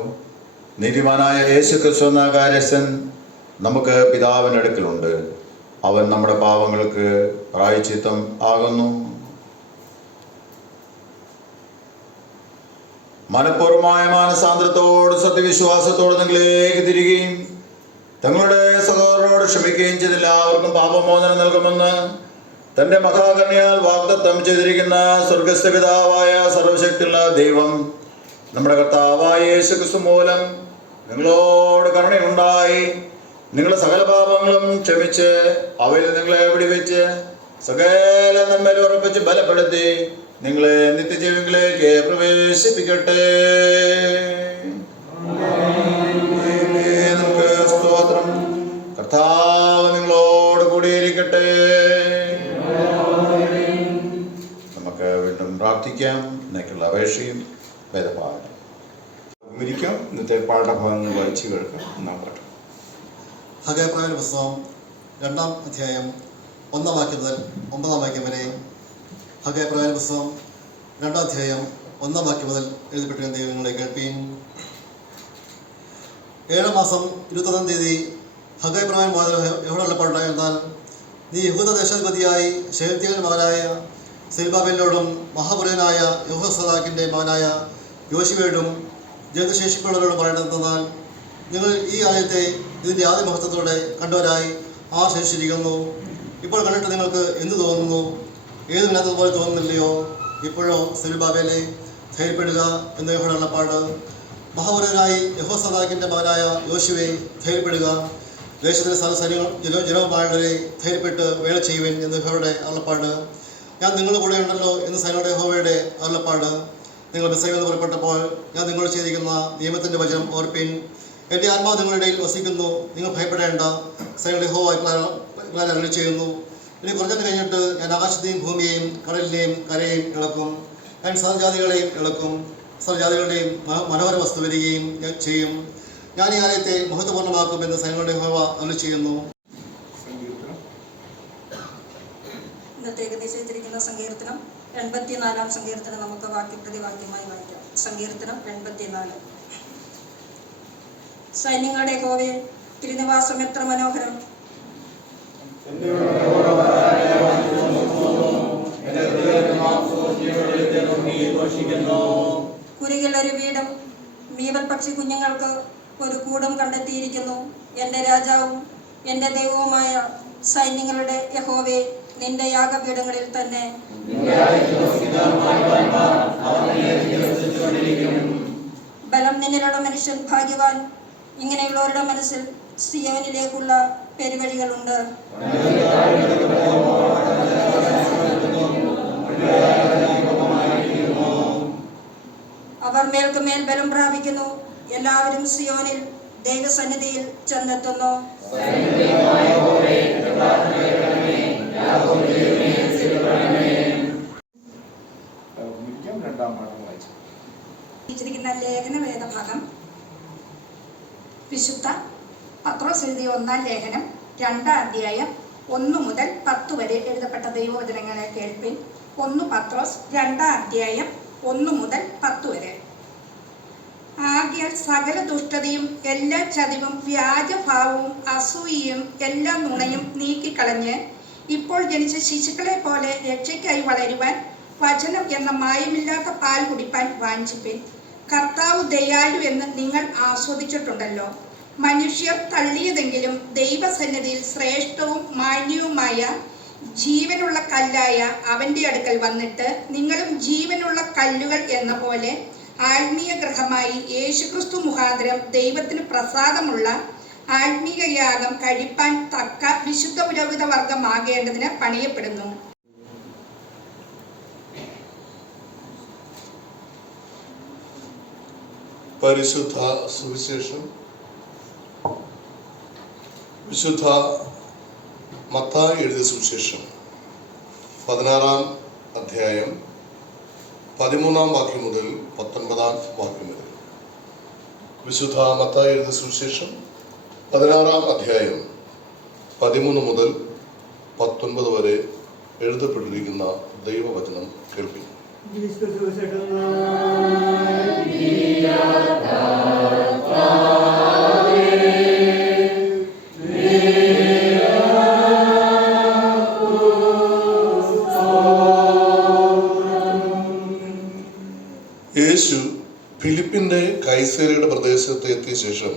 നീതിമാനായ യേശുക്രിസ്തു എന്ന കാര്യസ്ഥൻ നമുക്ക് പിതാവിൻ്റെ അടുക്കലുണ്ട്. അവൻ നമ്മുടെ പാപങ്ങൾക്ക് പ്രായശ്ചിത്തം ആകുന്നു. മനഃപൂർവമായ മാനസാന്തരത്തോട് സത്യവിശ്വാസത്തോട് നിങ്ങളിലേക്ക് തിരികെയും തങ്ങളുടെ സഹോദരനോട് ക്ഷമിക്കുകയും ചെയ്ത എല്ലാവർക്കും പാപമോചനം നൽകുമെന്ന് തൻ്റെ മഹാകരുണയാൽ വാഗ്ദത്തം ചെയ്തിരിക്കുന്ന സ്വർഗസ്ഥ പിതാവായ സർവശക്തിയുള്ള ദൈവം നമ്മുടെ കർത്താവായ യേശുക്രിസ്തു മൂലം നിങ്ങളോട് കരുണയുണ്ടായി നിങ്ങളുടെ സകല പാപങ്ങളും ക്ഷമിച്ച് അവയിൽ നിങ്ങളെ വിടുവിച്ച് സകല നന്മയിൽ ഉറപ്പിച്ച് ബലപ്പെടുത്തി നിങ്ങളെ നിത്യജീവികളിലേക്ക് പ്രവേശിപ്പിക്കട്ടെ. നമുക്ക് സ്തോത്രം. കർത്താവ് നിങ്ങളോട് കൂടിയിരിക്കട്ടെ. നമുക്ക് വീണ്ടും പ്രാർത്ഥിക്കാം. എന്നേക്കുള്ള അപേക്ഷയും വേദപാഠം ഇരിക്കാം. ഇന്നത്തെ പാഠഭാഗങ്ങൾ വായിച്ചു കേൾക്കാം. നാം പാഠം ഹഗേപ്രായരുടെ പുസ്തകം 2-ാം അധ്യായം 1-ാം വാക്യം മുതൽ 9-ാം വാക്യം വരെ. ഹഗേപ്രായരുടെ പുസ്തകം 2-ാം അധ്യായം 1-ാം വാക്യം മുതൽ എഴുതപ്പെട്ടിരുന്ന ദൈവങ്ങളെ കേൾപ്പീൻ. 7-ാം മാസം 21-ാം തീയതി ഹഗേപ്രായൻ യഹോവയുടെ എന്നാൽ നീ യഹൂദ ദേശാധിപതിയായി ശേൽത്തിയേലിന്റെ മകനായ സെരുബ്ബാബേലിനോടും മഹാപുരോഹിതനായ യെഹോസദാക്കിന്റെ മകനായ യോശുവയോടും ജനശേഷിപ്പുള്ളവരോടും പറയേണ്ടതെന്നാൽ നിങ്ങൾ ഈ ആലയത്തെ ഇതിൻ്റെ ആദ്യ മഹത്വത്തോടെ കണ്ടവരായി ശേഷിച്ചിരിക്കുന്നു. ഇപ്പോൾ കണ്ടിട്ട് നിങ്ങൾക്ക് എന്ത് തോന്നുന്നു? ഏതുമില്ലാത്തതുപോലെ തോന്നുന്നില്ലയോ? ഇപ്പോഴോ സെരുബ്ബാബേലേ, ധൈര്യപ്പെടുക എന്ന് യഹോവയുടെ അരുളപ്പാട്. മഹാപുരോഹിതനായി യഹോസദാക്കിന്റെ മകനായ യോശുവേ, ധൈര്യപ്പെടുക. ദേശത്തിലെ ജനവുമായുള്ളവരെ ധൈര്യപ്പെട്ട് വേല ചെയ്യുവിൻ എന്ന് യഹോവയുടെ അരുളപ്പാട്. ഞാൻ നിങ്ങളുടെ കൂടെ ഉണ്ടല്ലോ എന്ന് സൈന്യങ്ങളുടെ യഹോവയുടെ അരുളപ്പാട്. നിങ്ങൾ മിസ്രയീമിൽ നിന്ന് പുറപ്പെട്ടപ്പോൾ ഞാൻ നിങ്ങളോട് ചെയ്തിരിക്കുന്ന നിയമത്തിൻ്റെ വചനം ഓർപ്പിൻ. എൻ്റെ ആത്മാവ് നിങ്ങളുടെ ഇടയിൽ വസിക്കുന്നു, നിങ്ങൾ ഭയപ്പെടേണ്ട. സൈന്യങ്ങളുടെ യഹോവ ഇപ്രകാരം അരുളി ചെയ്യുന്നു. ഇനി കുറഞ്ഞത് കഴിഞ്ഞിട്ട് ഞാൻ ആകാശത്തെയും ഭൂമിയെയും കടലിനെയും കരയെയും ഇളക്കും. ഞാൻ സർവ്വജാതികളെയും ഇളക്കും. സർവ്വജാതികളുടെയും മനോഹര വസ്തു വരികയും ചെയ്യും. ഞാൻ ഈ ആലയത്തെ മഹത്വപൂർണ്ണമാക്കുമെന്ന് സൈന്യങ്ങളുടെ യഹോവ അരുളി ചെയ്യുന്നു. ഇന്നത്തേക്ക് നിശ്ചയിച്ചിരിക്കുന്ന സങ്കീർത്തനം 84-ാം സങ്കീർത്തനം നമുക്ക് വാക്യപ്രതിവാക്യമായി വായിക്കാം. സങ്കീർത്തനം 84. സൈന്യങ്ങളുടെ യഹോവേ, തിരുനിവാസം എത്ര മനോഹരം! കുരികിൽ ഒരു വീടും മീവൽ പക്ഷി കുഞ്ഞുങ്ങൾക്ക് ഒരു കൂടും കണ്ടെത്തിയിരിക്കുന്നു. എൻ്റെ രാജാവും എൻ്റെ ദൈവവുമായ സൈന്യങ്ങളുടെ യഹോവേ, നിന്റെ യാഗപീഠങ്ങളിൽ തന്നെ ബലം നിന്നിലുള്ള മനുഷ്യൻ ഭാഗ്യവാൻ. ഇങ്ങനെയുള്ളവരുടെ മനസ്സിൽ സിയോനിലേക്കുള്ള പെരുവഴികളുണ്ട്. അവർ മേൽക്കുമേൽ ബലം പ്രാപിക്കുന്നു. എല്ലാവരും സിയോനിൽ ദൈവസന്നിധിയിൽ ചെന്നെത്തുന്നു. ലേഖന വേദഭാഗം വിശുദ്ധ പത്രോസ് എഴുതിയ 1-ാം ലേഖനം 2-ാം അധ്യായം 1 മുതൽ 10 വരെ എഴുതപ്പെട്ട ദൈവവചനങ്ങളെ കേൾപ്പിൻ. 1 പത്രോസ് 2-ാം അധ്യായം 1 മുതൽ 10 വരെ. ആകയാൽ സകല ദുഷ്ടതയും എല്ലാ ചതിവും വ്യാജഭാവവും അസൂയയും എല്ലാ നുണയും നീക്കിക്കളഞ്ഞ് ഇപ്പോൾ ജനിച്ച ശിശുക്കളെ പോലെ രക്ഷയ്ക്കായി വളരുവാൻ വചനം എന്ന മായമില്ലാത്ത പാൽ കുടിപ്പാൻ വാഞ്ചിപ്പിൻ. കർത്താവ് ദയാലു എന്ന് നിങ്ങൾ ആസ്വദിച്ചിട്ടുണ്ടല്ലോ. മനുഷ്യർ തള്ളിയതെങ്കിലും ദൈവസന്നിധിയിൽ ശ്രേഷ്ഠവും മാന്യവുമായ ജീവനുള്ള കല്ലായ അവൻ്റെ അടുക്കൽ വന്നിട്ട് നിങ്ങളും ജീവനുള്ള കല്ലുകൾ എന്ന പോലെ ആത്മീയ ഗൃഹമായി യേശുക്രിസ്തു മുഖാന്തരം ദൈവത്തിന് പ്രസാദമുള്ള ആത്മീയ യാഗം കഴിപ്പാൻ തക്ക വിശുദ്ധ പുരോഹിത വർഗമാകേണ്ടതിന് പണിയപ്പെടുന്നു. പരിശുദ്ധ സുവിശേഷം വിശുദ്ധ മത്തായി എഴുതിയ സുവിശേഷം 16-ാം അധ്യായം 13-ാം വാക്യം മുതൽ 19-ാം വാക്യം വരെ. വിശുദ്ധ മത്തായി എഴുതിയ സുവിശേഷം 16-ാം അധ്യായം 13 മുതൽ 19 വരെ എഴുതപ്പെട്ടിരിക്കുന്ന ദൈവവചനം കേൾപ്പിക്കും. യേശു ഫിലിപ്പിന്റെ കൈസേരയുടെ പ്രദേശത്ത് എത്തിയ ശേഷം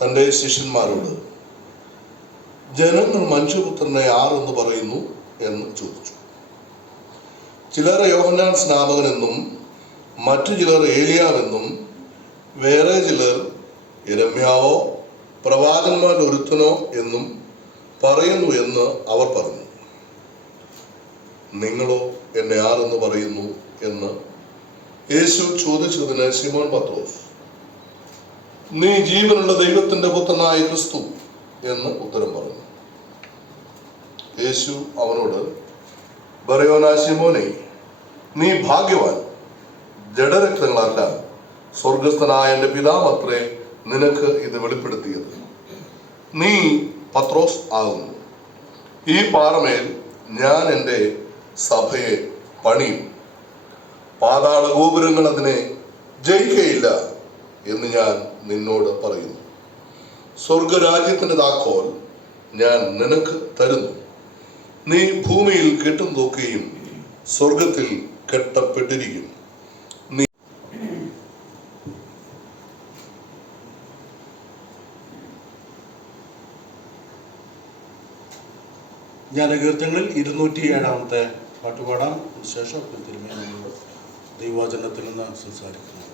തൻ്റെ ശിഷ്യന്മാരോട് ജനങ്ങൾ മനുഷ്യപുത്രനെ ആരെന്ന് പറയുന്നു എന്ന് ചോദിച്ചു. ചിലർ യോഹന്നാൻ സ്നാപകനെന്നും മറ്റു ചിലർ ഏലിയാവെന്നും വേറെ ചിലർ യിരെമ്യാവോ പ്രവാചകന്മാരിൽ ഒരുത്തനോ എന്നും പറയുന്നു എന്ന് അവർ പറഞ്ഞു. നിങ്ങളോ എന്നെ ആരെന്ന് പറയുന്നു എന്ന് യേശു ചോദിച്ചതിന് ശിമോൻ പത്രോസ്, നീ ജീവനുള്ള ദൈവത്തിന്റെ പുത്രനായ ക്രിസ്തു എന്ന് ഉത്തരം പറഞ്ഞു. യേശു അവനോട്, ബറയോനാ ശിമോനേ, നീ ഭാഗ്യവാൻ, ജഡരക്തങ്ങളല്ല സ്വർഗസ്ഥനായ എൻ്റെ പിതാവത്രേ നിനക്ക് ഇത് വെളിപ്പെടുത്തിയത്. നീ പത്രോസ് ആകുന്നു. ഈ പാറമേൽ ഞാൻ എൻ്റെ സഭയെ പണിയും. പാതാള ഗോപുരങ്ങൾ അതിനെ ജയിക്കയില്ല എന്ന് ഞാൻ നിന്നോട് പറയുന്നു. സ്വർഗരാജ്യത്തിൻ്റെ താക്കോൽ ഞാൻ നിനക്ക് തരുന്നു. നീ ഭൂമിയിൽ കെട്ടുന്നതൊക്കെയും സ്വർഗത്തിൽ കെട്ടപ്പെട്ടിരിക്കും. ജ്ഞാനകീർത്തനങ്ങളിൽ 207 പാട്ടുപാടാം. ശേഷം തിരുമേനിയോട് ദൈവവചനത്തിൽ നിന്ന് സംസാരിക്കുന്നു.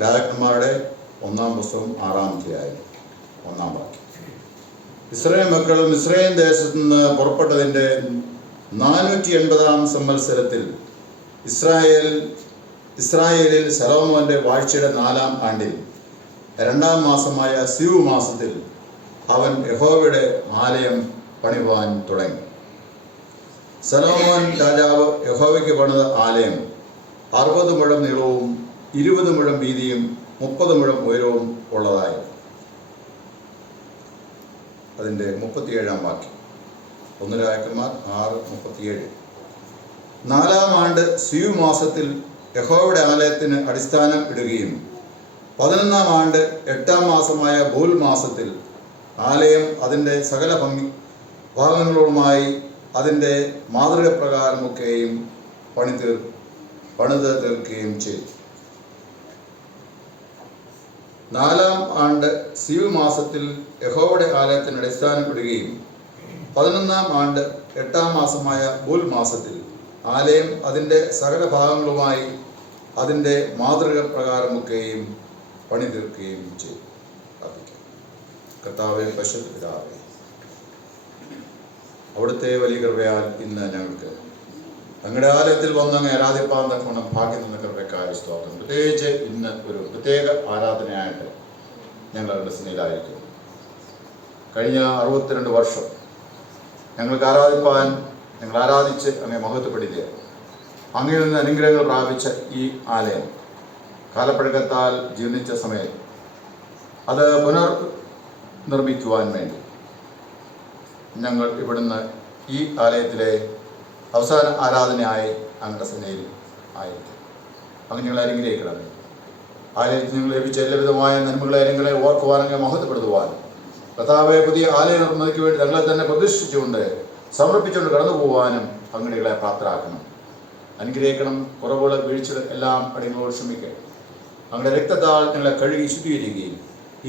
രാജാക്കന്മാരുടെ 1-ാം പുസ്തകം 6-ാം അധ്യായം 1-ാം വാക്യം. ഇസ്രായേൽ മക്കളും ഇസ്രായേൽ ദേശത്തു നിന്ന് പുറപ്പെട്ടതിൻ്റെ 480-ാം സംവത്സരത്തിൽ ഇസ്രായേലിൽ ശലോമോന്റെ വാഴ്ചയുടെ 4-ാം ആണ്ടിൽ 2-ാം മാസമായ സിവ് മാസത്തിൽ അവൻ യഹോവയുടെ ആലയം പണിവാൻ തുടങ്ങി. ശലോമോൻ രാജാവ് യഹോവയ്ക്ക് പണിത ആലയം 60 മുഴം നീളവും 20 മുഴം വീതിയും 30 മുഴം ഉയരവും ഉള്ളതായി. അതിൻ്റെ 37-ാം വാക്യം. 1 രാജാക്കന്മാർ 6:37. 4-ാം ആണ്ട് സിയു മാസത്തിൽ യഹോവയുടെ ആലയത്തിന് അടിസ്ഥാനം ഇടുകയും 11-ാം ആണ്ട് 8-ാം മാസമായ ബൂൽ മാസത്തിൽ ആലയം അതിൻ്റെ സകല ഭാഗങ്ങളുമായി അതിൻ്റെ മാതൃക പ്രകാരമൊക്കെയും പണിത് തീർക്കുകയും ചെയ്തു. 4-ാം ആണ്ട് സിയു മാസത്തിൽ യഹോവയുടെ ആലയത്തിന് അടിസ്ഥാനപ്പെടുകയും 11-ാം ആണ്ട് 8-ാം മാസമായ ബൂൽ മാസത്തിൽ ആലയം അതിൻ്റെ സകല ഭാഗങ്ങളുമായി അതിൻ്റെ മാതൃക പ്രകാരമൊക്കെയും പണി തീർക്കുകയും ചെയ്തു. കർത്താവേ, പരിശുദ്ധ പിതാവേ, അവിടുത്തെ വലിയ കൃപയാൽ ഇന്ന് ഞങ്ങൾക്ക് അങ്ങയുടെ ആലയത്തിൽ വന്ന് അങ്ങ് ആരാധിപ്പാൻ തക്കണം ഭാഗ്യം തന്ന കൃപക്കാരി സ്തോത്രം. പ്രത്യേകിച്ച് ഇന്ന് ഒരു പ്രത്യേക ആരാധനയായിട്ട് ഞങ്ങൾ അവരുടെ സ്നേഹിതരായിരിക്കും. കഴിഞ്ഞ 62 വർഷം ഞങ്ങൾക്ക് ആരാധിപ്പാൻ ഞങ്ങൾ ആരാധിച്ച് അങ്ങേ മഹത്വപ്പെടുത്തിയ അങ്ങയിൽ നിന്ന് അനുഗ്രഹങ്ങൾ പ്രാപിച്ച ഈ ആലയം കാലപ്പഴക്കത്താൽ ജീർണിച്ച സമയത്ത് അത് പുനർനിർമ്മിക്കുവാൻ വേണ്ടി ഞങ്ങൾ ഇവിടുന്ന് ഈ ആലയത്തിലെ അവസാന ആരാധനയായി അങ്ങയുടെ സന്നിധിയിൽ ആയിരിക്കും. അങ്ങ് ഞങ്ങളെ അനുഗ്രഹിക്കണമേ. ആലയത്തിൽ നിങ്ങൾ ലഭിച്ച എല്ലാവിധമായ നന്മകളെ കാര്യങ്ങളെ ഓർക്കുവാനെങ്കിൽ മഹത്വപ്പെടുത്തുവാനും കർത്താവെ പുതിയ ആലയ നിർമ്മിതിക്ക് വേണ്ടി ഞങ്ങളെ തന്നെ പ്രതിഷ്ഠിച്ചുകൊണ്ട് സമർപ്പിച്ചുകൊണ്ട് കടന്നു പോകാനും അങ്ങടികളെ പ്രാപ്തരാക്കണം. അനുഗ്രഹിക്കണം. കുറവുകൾ വീഴ്ചകൾ എല്ലാം അടിയങ്ങളോട് ക്ഷമിക്കണം. അങ്ങയുടെ രക്തത്താൽ ഞങ്ങളെ കഴുകി ശുദ്ധീകരിക്കുകയും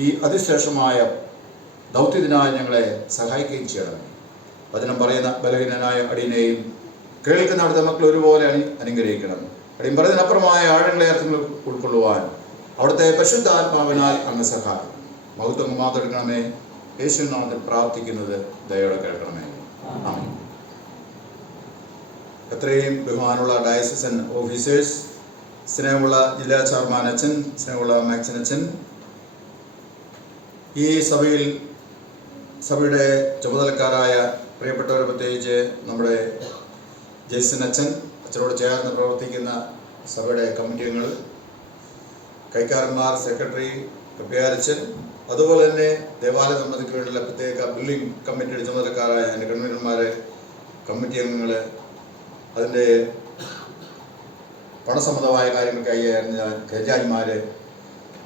ഈ അതിശ്രേഷ്ഠമായ ദൗത്യത്തിനായി ഞങ്ങളെ സഹായിക്കുകയും ചെയ്യണം. വചനം പറയുന്ന ബലഹീനനായ അടിയനെയും കേൾക്കുന്ന അവിടുത്തെ മക്കൾ ഒരുപോലെ അനുഗ്രഹിക്കണം. അടിയൻ പറയുന്നതിനപ്പുറമായ ആഴങ്ങളെ അർത്ഥങ്ങൾ ഉൾക്കൊള്ളുവാൻ അവിടുത്തെ പരിശുദ്ധാത്മാവിനാൽ അങ്ങ് സഹായം മഹത്വം മാതെടുക്കണമേ. യേശുനാമത്തിൽ പ്രാർത്ഥിക്കുന്നത് ദയോടെ കേൾക്കണമേ. ആമേൻ. എത്രയും ബഹുമാനമുള്ള ഡയസിസൻ ഓഫീസേഴ്സ്, സ്നേഹമുള്ള ജില്ലാ ചെയർമാൻ അച്ഛൻ, സ്നേഹമുള്ള മാക്സൻ അച്ഛൻ, ഈ സഭയുടെ ചുമതലക്കാരായ പ്രിയപ്പെട്ടവർ, പ്രത്യേകിച്ച് നമ്മുടെ ജെയ്സൺ അച്ഛൻ, അച്ഛനോട് ചേർന്ന് പ്രവർത്തിക്കുന്ന സഭയുടെ കമ്മിറ്റി അംഗങ്ങൾ, കൈക്കാരന്മാർ, സെക്രട്ടറി, കപ്പ്യാരച്ചൻ, അതുപോലെ തന്നെ ദേവാലയ നിർമ്മിതിക്ക് വേണ്ടിയുള്ള പ്രത്യേക ബിൽഡിംഗ് കമ്മിറ്റിയുടെ ചുമതലക്കാരായ എൻ്റെ കൺവീനർമാരെ, കമ്മിറ്റി അംഗങ്ങൾ, അതിൻ്റെ പണസംബന്ധമായ കാര്യങ്ങൾക്ക് കൈകാര്യം ഖജാൻമാർ,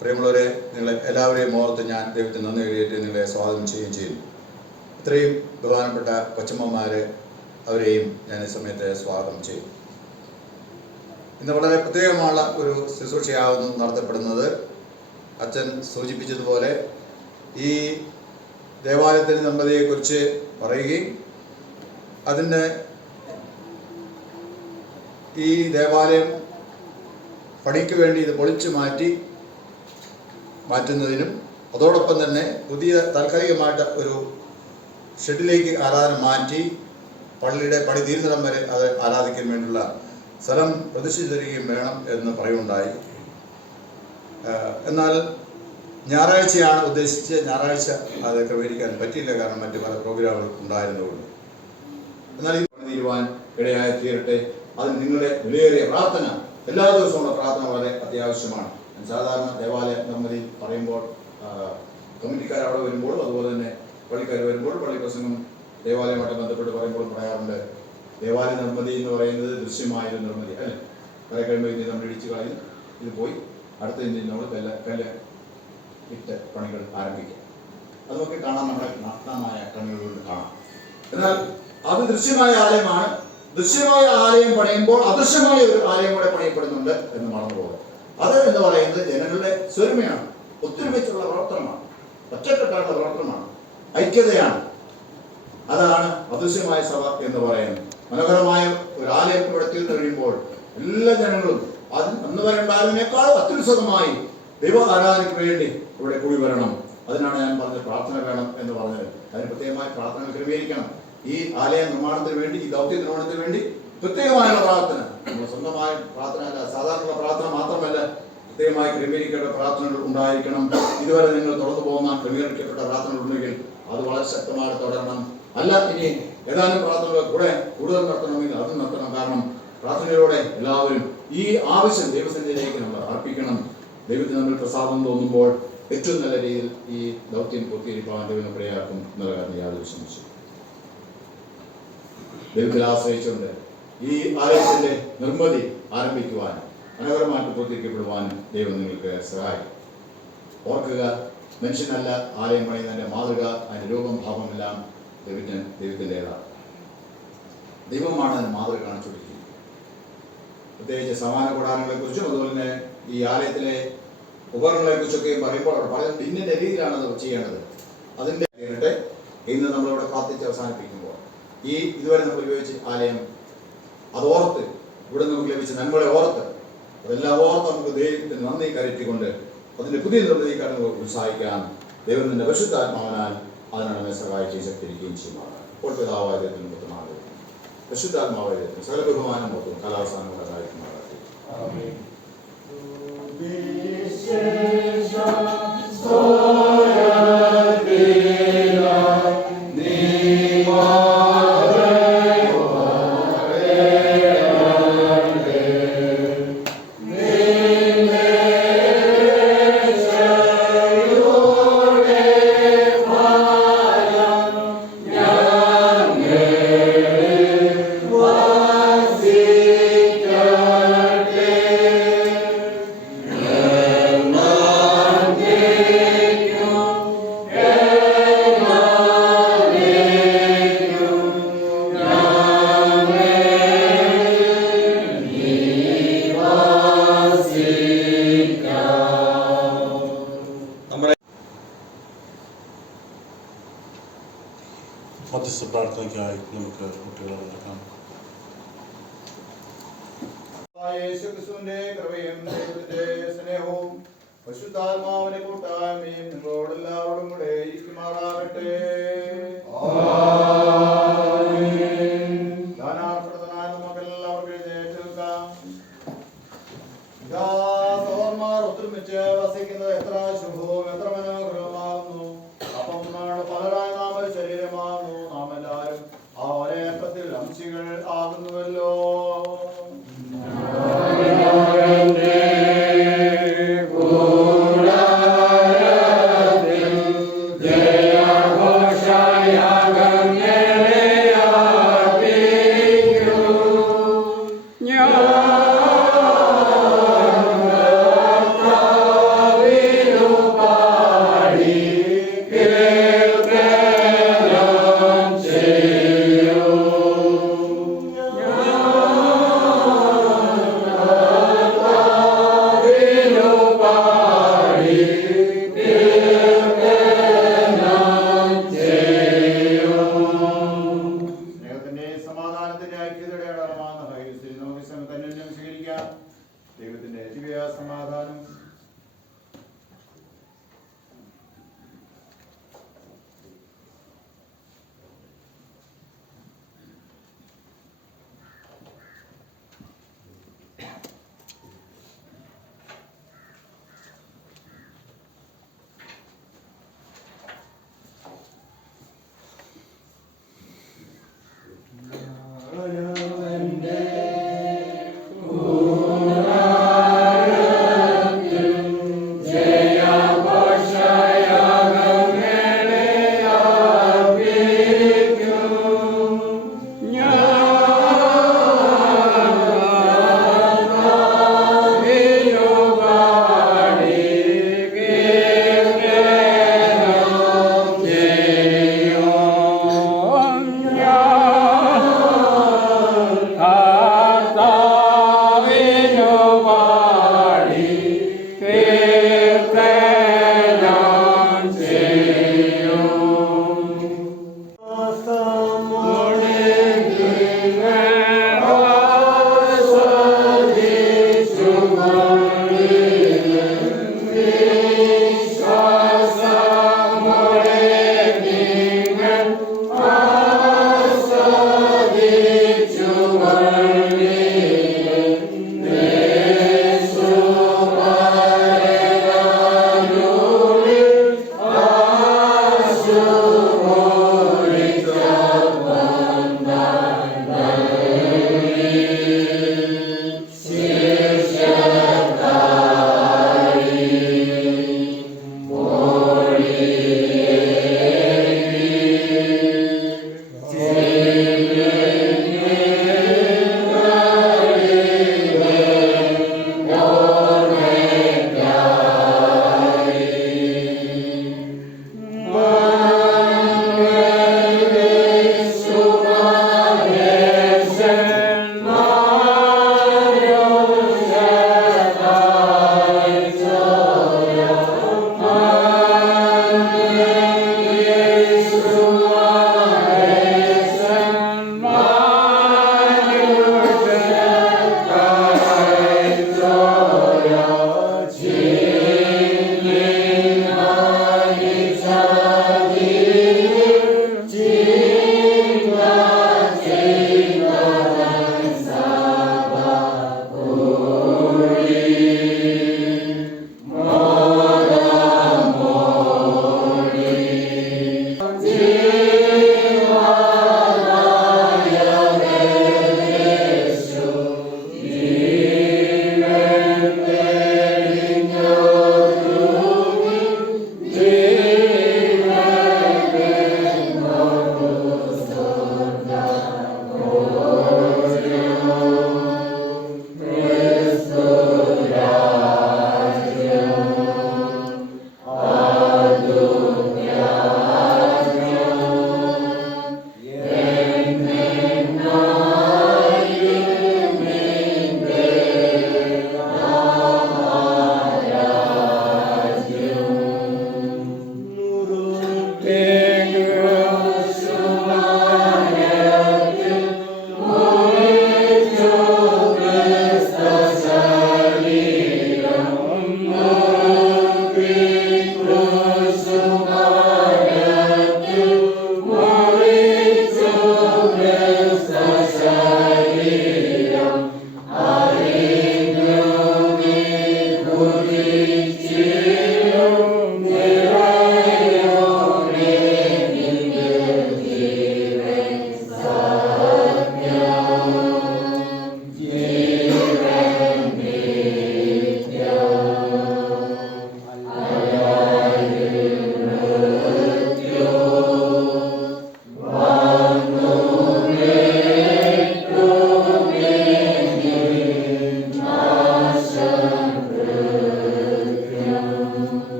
പ്രിയമുള്ളവരെ, നിങ്ങളെ എല്ലാവരെയും ഓർത്ത് ഞാൻ ദൈവത്തിന് നന്ദി കരുതിയിട്ട് നിങ്ങളെ സ്വാഗതം ചെയ്യുകയും ചെയ്യും. ഇത്രയും ബഹുമാനപ്പെട്ട കൊച്ചമ്മമാർ, അവരെയും ഞാൻ ഈ സമയത്ത് സ്വാഗതം ചെയ്യും. ഇന്ന് വളരെ പ്രത്യേകമായ ഒരു ശുശ്രൂഷയാവുന്നു നടത്തപ്പെടുന്നത്. അച്ഛൻ സൂചിപ്പിച്ചതുപോലെ ഈ ദേവാലയത്തിൻ്റെ നിർമ്മിതിയെക്കുറിച്ച് പറയുകയും അതിന് ഈ ദേവാലയം പണിക്ക് വേണ്ടി ഇത് പൊളിച്ചു മാറ്റുന്നതിനും അതോടൊപ്പം തന്നെ പുതിയ താൽക്കാലികമായിട്ട് ഒരു ഷെഡിലേക്ക് ആരാധന മാറ്റി പള്ളിയുടെ പണി തീരുന്നിടം വരെ അത് ആരാധിക്കാൻ വേണ്ടിയുള്ള സ്ഥലം പ്രതിഷ്ഠിച്ചു തരികയും വേണം എന്ന് പറയുണ്ടായി. എന്നാൽ ഞായറാഴ്ചയാണ് ഉദ്ദേശിച്ച്, ഞായറാഴ്ച അത് ക്രമീകരിക്കാൻ പറ്റിയില്ല, കാരണം മറ്റു പല പ്രോഗ്രാമുകൾ ഉണ്ടായിരുന്നതുകൊണ്ട്. എന്നാൽ ഈ പണി തീരുവാൻ ഇടയായി തീരട്ടെ. അതിന് നിങ്ങളുടെ വിലയേറിയ പ്രാർത്ഥന, എല്ലാ ദിവസവുമുള്ള പ്രാർത്ഥന വളരെ അത്യാവശ്യമാണ്. സാധാരണ ദേവാലയ നിർമ്മിതി പറയുമ്പോൾ കമ്മിറ്റിക്കാർ അവിടെ വരുമ്പോൾ, അതുപോലെ തന്നെ പള്ളിക്കാർ വരുമ്പോൾ, പള്ളി പ്രസംഗം ദേവാലയമായിട്ട് ബന്ധപ്പെട്ട് പറയുമ്പോൾ പറയാറുണ്ട്, ദേവാലയ നിർമ്മിതി എന്ന് പറയുന്നത് ദൃശ്യമായൊരു നിർമ്മിതി അല്ലേ. കുറെ കഴിയുമ്പോൾ ഇത് നമ്മൾ ഇടിച്ചു കളയും, ഇത് പോയി അടുത്ത നമ്മൾ കല്ല് ഇട്ട് പണികൾ ആരംഭിക്കും. അതൊക്കെ കാണാൻ നമ്മുടെ നഗ്നമായ കണ്ണുകളിൽ കാണാം. എന്നാൽ അത് ദൃശ്യമായ ആലയമാണ്. ദൃശ്യമായ ആലയം പണിയുമ്പോൾ അദൃശ്യമായ ഒരു ആലയം കൂടെ പണിയപ്പെടുന്നുണ്ട് എന്ന് മറന്നുപോകും. അത് എന്ന് പറയുന്നത് ജനങ്ങളുടെ സ്വരമയാണ്, ഒത്തൊരുമിച്ചുള്ള പ്രവർത്തനമാണ്, ഒറ്റക്കെട്ടായിട്ടുള്ള പ്രവർത്തനമാണ്, ഐക്യതയാണ്. അതാണ് അദൃശ്യമായ സഭ എന്ന് പറയുന്നത്. മനോഹരമായ ഒരു ആലയം ഇവിടെ തീർന്നു കഴിയുമ്പോൾ എല്ലാ ജനങ്ങളും അന്ന് വരെ ഉണ്ടായതിനേക്കാൾ അത്യുത്സവമായി ദൈവ ആരാധനയ്ക്ക് വേണ്ടി ഇവിടെ കൂടി വരണം. അതിനാണ് ഞാൻ പറഞ്ഞത് പ്രാർത്ഥന വേണം എന്ന് പറഞ്ഞത്. അതിന് പ്രത്യേകമായി പ്രാർത്ഥനകൾ ക്രമീകരിക്കണം. ഈ ആലയ നിർമ്മാണത്തിന് വേണ്ടി, ഈ ദൗത്യ നിർമ്മാണത്തിന് വേണ്ടി പ്രത്യേകമായുള്ള പ്രാർത്ഥന, നമ്മൾ സ്വന്തമായ പ്രാർത്ഥന അല്ല, സാധാരണ പ്രാർത്ഥന മാത്രമല്ല, പ്രത്യേകമായി ക്രമീകരിക്കേണ്ട പ്രാർത്ഥനകൾ ഉണ്ടായിരിക്കണം. ഇതുവരെ നിങ്ങൾ തുറന്നു പോകുന്ന ക്രമീകരിക്കപ്പെട്ട പ്രാർത്ഥനകൾ ഉണ്ടെങ്കിൽ അത് വളരെ ശക്തമായി തുടരണം. അല്ല, ഇനി ഏതാനും പ്രാർത്ഥനകൾ കൂടെ കൂടുതൽ നടത്തണമെങ്കിൽ അതും നടത്തണം. കാരണം പ്രാർത്ഥനയിലൂടെ എല്ലാവരും ഈ ആവശ്യം ദൈവസന്നിധിയിലേക്ക് നമ്മൾ അർപ്പിക്കണം. ദൈവത്തിന് നമ്മൾ പ്രസാദം തോന്നുമ്പോൾ ഏറ്റവും നല്ല രീതിയിൽ ഈ ദൗത്യം പൂർത്തീകരിക്കാൻ ദൈവം പ്രയാക്കും എന്നുള്ള കാര്യം യാതൊരു സംശയം. ദൈവത്തിൽ ആശ്രയിച്ചുകൊണ്ട് ഈ ആലയത്തിന്റെ നിർമ്മിതി ആരംഭിക്കുവാൻ, മനോഹരമായിട്ട് പൂർത്തീകരിക്കപ്പെടുവാനും ദൈവം നിങ്ങൾക്ക് സഹായിക്കും. ഓർക്കുക, മനുഷ്യനല്ല ആലയം പണിയുന്നതിന്റെ മാതൃക, അതിന്റെ രൂപം ഭാവമെല്ലാം ദൈവത്തിൻ്റെതാണ്. ദൈവമാണ് അതിന് മാതൃക കാണിച്ചു കൊടുക്കുന്നത്. പ്രത്യേകിച്ച് സമാന കൂടാരങ്ങളെ കുറിച്ചും അതുപോലെ തന്നെ ഈ ആലയത്തിലെ ഉപകരണങ്ങളെ കുറിച്ചൊക്കെ പറയുമ്പോൾ വളരെ ഭിന്നിന്റെ രീതിയിലാണ് അത് ചെയ്യേണ്ടത്. അതിൻ്റെ ഇന്ന് നമ്മളിവിടെ പ്രാർത്ഥിച്ച് അവസാനിപ്പിക്കുമ്പോൾ ഈ ഇതുവരെ നമ്മൾ ഉപയോഗിച്ച ആലയം അതോർത്ത്, ഇവിടെ നമുക്ക് ലഭിച്ച നന്മകളെ ഓർത്ത്, അതെല്ലാം ഓർത്ത് നമുക്ക് ദൈവത്തിന് നന്ദി കരറ്റിക്കൊണ്ട് അതിന്റെ പുതിയ നിർമ്മിതിക്കാണ് ഉത്സാഹിക്കാൻ ദൈവത്തിന്റെ പരിശുദ്ധാത്മാവിനാൽ അതിനാണ് നമ്മെ സഹായിച്ച് ശക്തിരിക്കുകയും ചെയ്യുമാണ്. ഇപ്പോൾ പിതാവായ ദൈവത്തിന് പുത്രനാണ് പരിശുദ്ധാത്മാവായ ദൈവത്തിന് സകല ബഹുമാനം മൊത്തം കലാവസാനം ഉണ്ടായിരിക്കുന്നതാകട്ടെ. മധ്യസ്ഥ പ്രാർത്ഥനയ്ക്കായി നമുക്ക് കുട്ടികളെ നടക്കാം. യേശുക്രിസ്തുവിന്റെ കൃപയും ദൈവത്തിന്റെ സ്നേഹവും പരിശുദ്ധാത്മാവിന്റെ കൂട്ടായ്മയും നിങ്ങളോടെല്ലാവരോടും കൂടെ ഇരിക്കുമാറാകട്ടെ. ധാനാർത്ഥനായ നമുക്കെല്ലാവർക്കും എഴുന്നേറ്റ് നിൽക്കാം. സഹോദരന്മാർ ഒത്തൊരുമിച്ച് വസിക്കുന്നത് എത്ര ശുഭവും എത്ര മനോഹരവുമാകുന്നു. അപ്പം നമ്മുടെ പലരായ നാം ഒരു ശരീരമാകുന്നു. നാം എല്ലാവരും ആ ഒരേ അപ്പത്തിൽ അംശികൾ ആകുന്നുവല്ലോ. Yeah.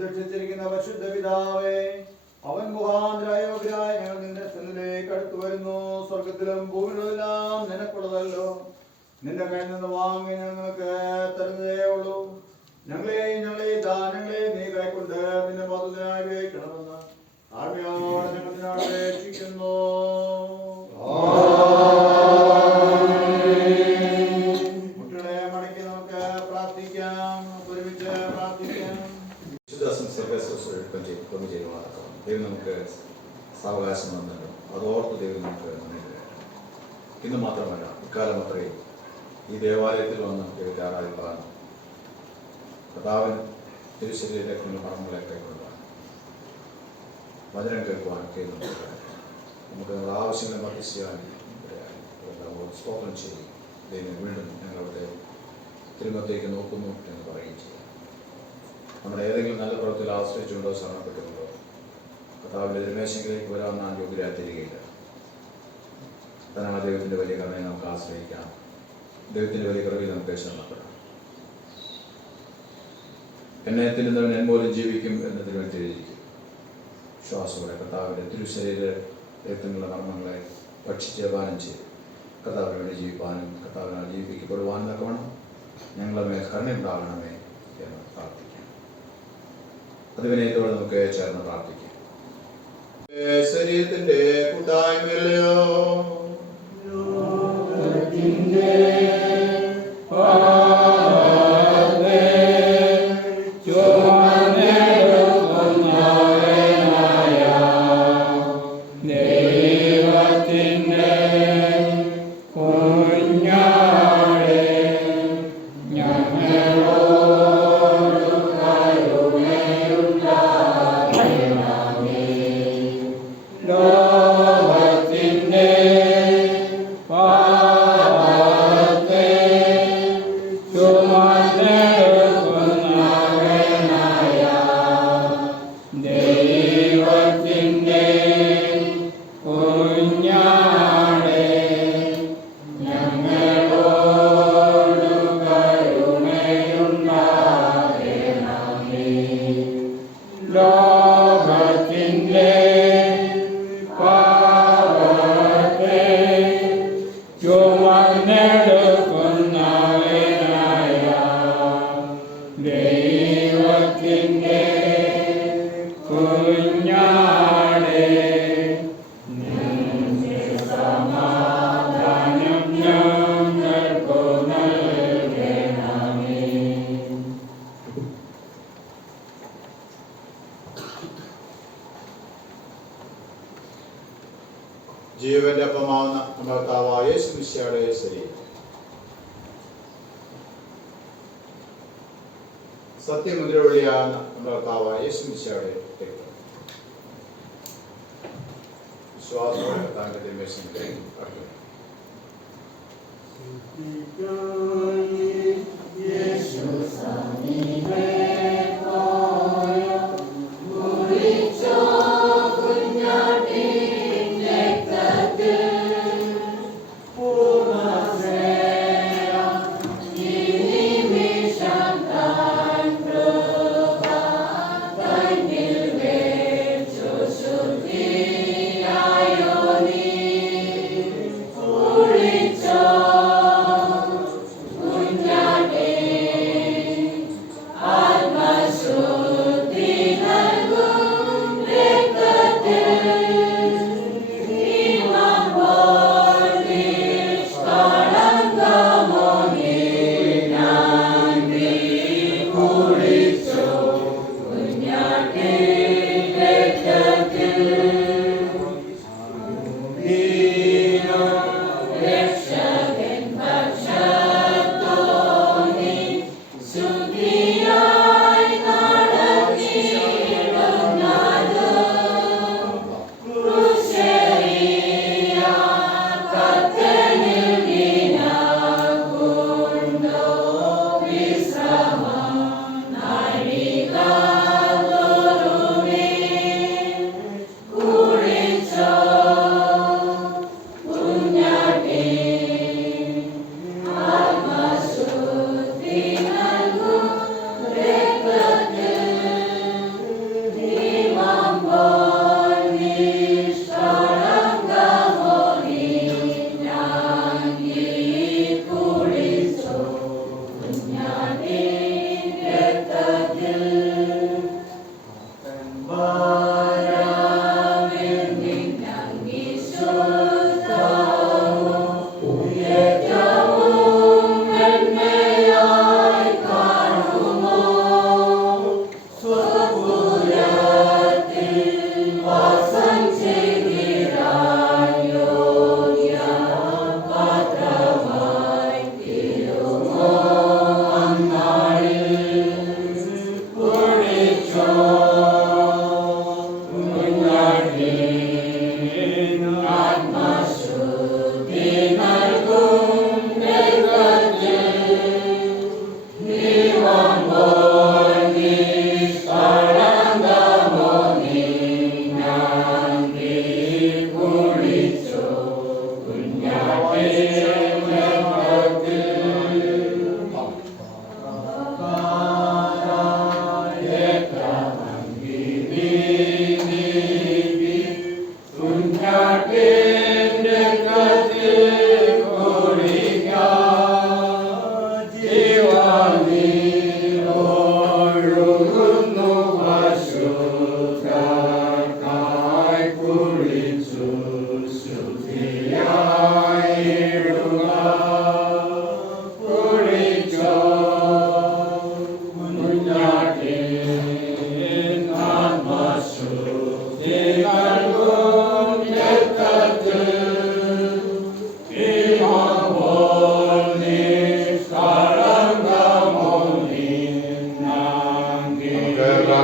പ്രത്യക്ഷിച്ചിരിക്കുന്ന പരിശുദ്ധ പിതാവേ, അവൻ മുഖാന്തരായോഗ്യരായ ഞങ്ങൾ നിന്റെ സന്നിധിയിലേക്ക് അടുത്തു വരുന്നു. സ്വർഗത്തിലും ഭൂമിയിലെല്ലാം നിനക്കുള്ളതല്ലോ. നിന്റെ കയ്യിൽ നിന്ന് വാങ്ങി ഞങ്ങൾക്ക് തരുന്നതേ ഉള്ളൂ. ഞങ്ങളെ ദാനങ്ങളെ നീ കൈക്കൊണ്ട് നിന്റെ മധുരനായി ഉപയോഗിക്കണമെന്ന് ആഴ്മയോടെ ഞങ്ങൾ നിന്നോട് അപേക്ഷിക്കുന്നു. കുട്ടികളെ മടക്കി നമുക്ക് പ്രാർത്ഥിക്കാം. ഒരുമിച്ച് പ്രാർത്ഥിക്കാം. ദൈവം നമുക്ക് സാവകാശം തന്നല്ലോ. അതോർത്ത് ദൈവം നമുക്ക് നന്ദി പറയാം. ഇന്ന് മാത്രമല്ല, ഇക്കാലം അത്രയും ഈ ദേവാലയത്തിൽ വന്ന് ദൈവത്തെ ആരാധിപ്പാൻ, കർത്താവിൻ തിരുശരീരത്തിലുള്ള കടമകളെ കൈക്കൊള്ളുവാൻ, വചനം കേൾക്കുവാനൊക്കെ നമുക്ക് നമ്മുടെ ആവശ്യങ്ങളെ വർദ്ധിച്ചാൽ സ്തോത്രം ചെയ്യും. ദൈവം വീണ്ടും ഞങ്ങളുടെ തിരുമത്തേക്ക് നോക്കുന്നു എന്ന് പറയുകയും ചെയ്യാം. നമ്മുടെ ഏതെങ്കിലും നല്ല പ്രവൃത്തിയിൽ ആശ്രയിച്ചുകൊണ്ടോ ശരണപ്പെട്ടുകൊണ്ടോ കർത്താവിൻ്റെ തിരുമേശയിലേക്ക് വരാൻ നാം യോഗ്യരായിത്തീരുകയില്ല. തന്നാണ് ദൈവത്തിൻ്റെ വലിയ കരുണയെ നമുക്ക് ആശ്രയിക്കാം. ദൈവത്തിൻ്റെ വലിയ കൃപയിൽ നമുക്ക് ശരണപ്പെടാം. എന്നെ തിരുന്നവൻ എൻ പോലും ജീവിക്കും എന്ന് തിരുവെഴുതിയിരിക്കും. ശ്വാസത്തോടെ കർത്താവിൻ്റെ തിരുശരീരത്തിനുള്ള കർമ്മങ്ങളെ ഭക്ഷിച്ച് പാനം ചെയ്ത് കർത്താവിന് വേണ്ടി ജീവിപ്പാനും കർത്താവിനാൽ ജീവിപ്പിക്കപ്പെടുവാനും തക്കവണ്ണം ഞങ്ങളുടെ മേൽ കരുണയുണ്ടാകണമേ എന്ന് പ്രാർത്ഥിക്കാം. അതിവിനയത്തോടെ നമുക്ക് ചേർന്ന് പ്രാർത്ഥിക്കാം. ശരീരത്തിന്റെ കൂട്ടായ്മയിലെയോ ജീവന്റെ അപ്പമാവുന്ന നമ്മുടെ കർത്താവായ യേശു മിശിഹായുടെ ശരീരം സത്യമുദ്രവെള്ളിയാകുന്ന നമ്മുടെ കർത്താവായ യേശു മിശിഹായുടെ രക്തം വിശ്വാസത്തോടെ കർത്താവിന്റെ തിരുമേശയിലേക്ക് അടുത്തു.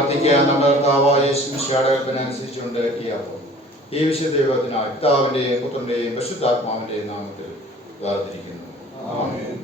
പ്രാർത്ഥിക്കുക. നമ്മുടെ കർത്താവായ യേശു മിശിഹായുടെ കൽപ്പന അനുസരിച്ചുകൊണ്ട് ഈ അപ്പം ഈ വിശുദ്ധ ദൈവത്തിനായി പിതാവിന്റെയും പുത്രന്റെയും പരിശുദ്ധാത്മാവിന്റെയും നാമത്തിൽ പ്രാർത്ഥിക്കുന്നു. ആമേൻ.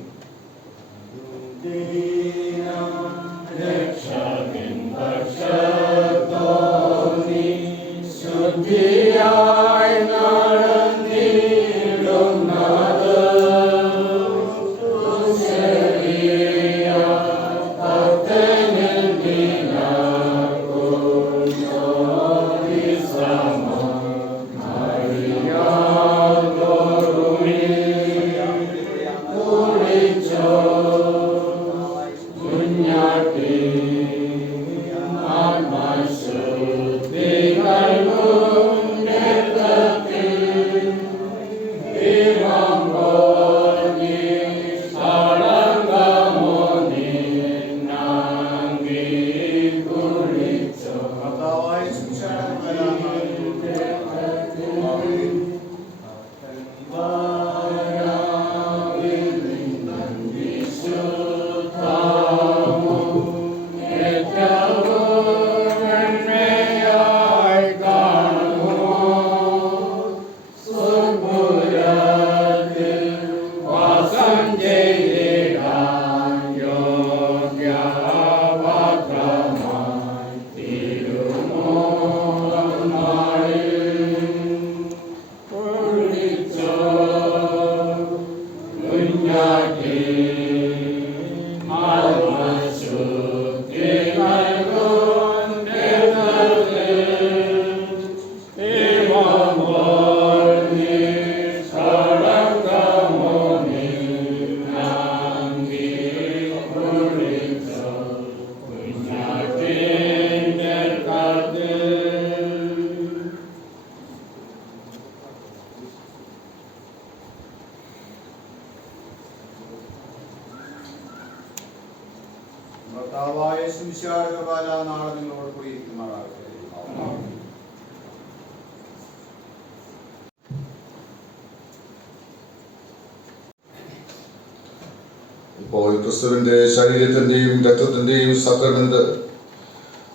കർത്താവായ യേശു മിശിഹായുടെ കൃപ നാളെ നിങ്ങളോട് കൂടി ഇരിക്കുമാറാകട്ടെ. ഇപ്പോൾ ക്രിസ്തുവിന്റെ ശരീരത്തിന്റെയും രക്തത്തിന്റെയും സക്രമെന്റ്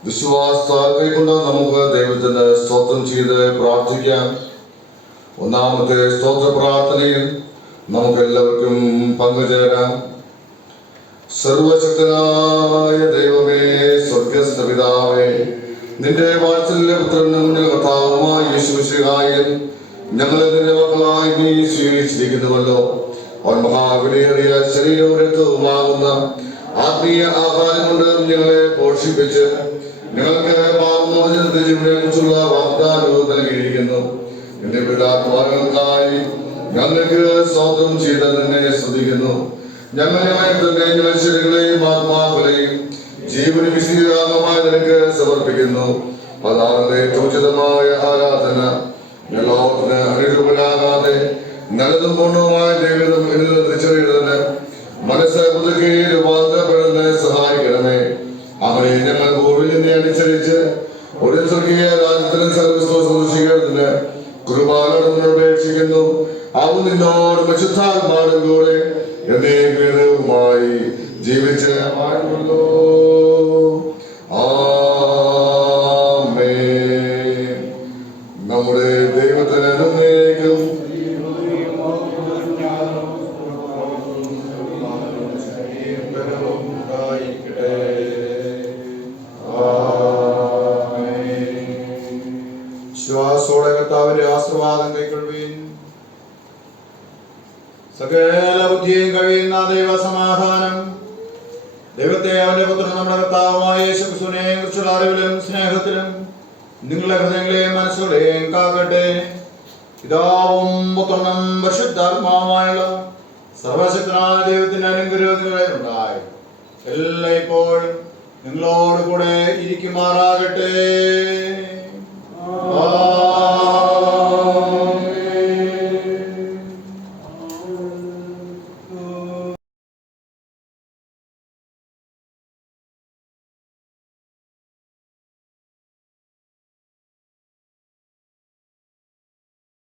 വിശ്വാസത്താൽ കൈക്കൊണ്ട് നമുക്ക് ദൈവത്തിന് സ്തോത്രം ചെയ്ത് പ്രാർത്ഥിക്കാം. ഒന്നാമത്തെ സ്തോത്ര പ്രാർത്ഥനയിൽ നമുക്ക് എല്ലാവർക്കും പങ്കുചേരാം. സർവശക്തനായ ദൈവമേ, സ്വർഗസ്ഥ പിതാവേ, നിന്റെ വാത്സല്യപുത്രനും കർത്താവുമായ യേശു മിശിഹായിൽ ഞങ്ങളെ നിന്റെ മക്കളായി നീ സ്വീകരിച്ചിരിക്കുന്നുവല്ലോ. അവൻ മഹാവിലയേറിയ ശരീരവും രക്തവുമാകുന്ന ആത്മീയ ആഹാരം കൊണ്ട് ഞങ്ങളെ പോഷിപ്പിച്ച് ഞങ്ങൾക്ക് പാപമോചനത്തെ ജീവനെ കുറിച്ചുള്ള വാഗ്ദാനവും നൽകിയിരിക്കുന്നു. എന്റെ പിതാത്മാക്കൾക്കായി ഞങ്ങൾക്ക് സ്തോത്രം ചെയ്ത് നിന്നെ സ്തുതിക്കുന്നു. ഞങ്ങളെ തന്നെ ശരീരങ്ങളെയും ആത്മാക്കളെയും ജീവന് വിശുദ്ധമായി നിനക്ക് സമർപ്പിക്കുന്നു. അതാറിന്റെ ഉചിതമായ ആരാധന ലോകത്തിന് അനുരൂപനാകാതെ നല്ലതും പൂർണ്ണവുമായ ജീവിതം എന്നിൽ തിരിച്ചറിയുന്നതിന് മനസ്സ് പുതുക്കി രൂപാന്തരപ്പെടുന്ന സഹായിക്കണമേ. അവരെ ഞങ്ങൾ ഭൂമിയിൽ നിന്നെ അനുസരിച്ച് ഒരു സ്വർഗീയ രാജ്യത്തിന് സർവ്വസ്വം സന്ദർശിക്കുന്നതിന് കുർബാനോട് അപേക്ഷിക്കുന്നു. അവ നിന്നോട് വിശുദ്ധാത്മാവിനും കൂടെ എന്നേക്കുമായി ജീവിച്ച് വാഴുന്നു. ആമേൻ. നമ്മുടെ ദൈവത്തിന് എന്നേക്കും വിശ്വാസോടെ കർത്താവിന്റെ ആശീർവാദം കൈക്കൊള്ളുവീൻ. സകല ബുദ്ധിയും കഴിയുന്ന ദൈവ സമാധാനം ദൈവത്തെ അവന്റെ പുത്രൻ നമ്മുടെ കർത്താവുമായ യേശുക്രിസ്തുവിനെ കുറിച്ചുള്ള അറിവിലും സ്നേഹത്തിലും നിങ്ങളുടെ ഹൃദയങ്ങളെയും മനസ്സുകളെയും കാക്കട്ടെ. പിതാവും പുത്രനും പരിശുദ്ധാത്മാവുമായുള്ള സർവശക്തനായ ദൈവത്തിന്റെ അനുഗ്രഹം നിങ്ങളെ ഉണ്ടായി എല്ലായ്പ്പോഴും നിങ്ങളോട് കൂടെ ഇരിക്കുമാറാകട്ടെ.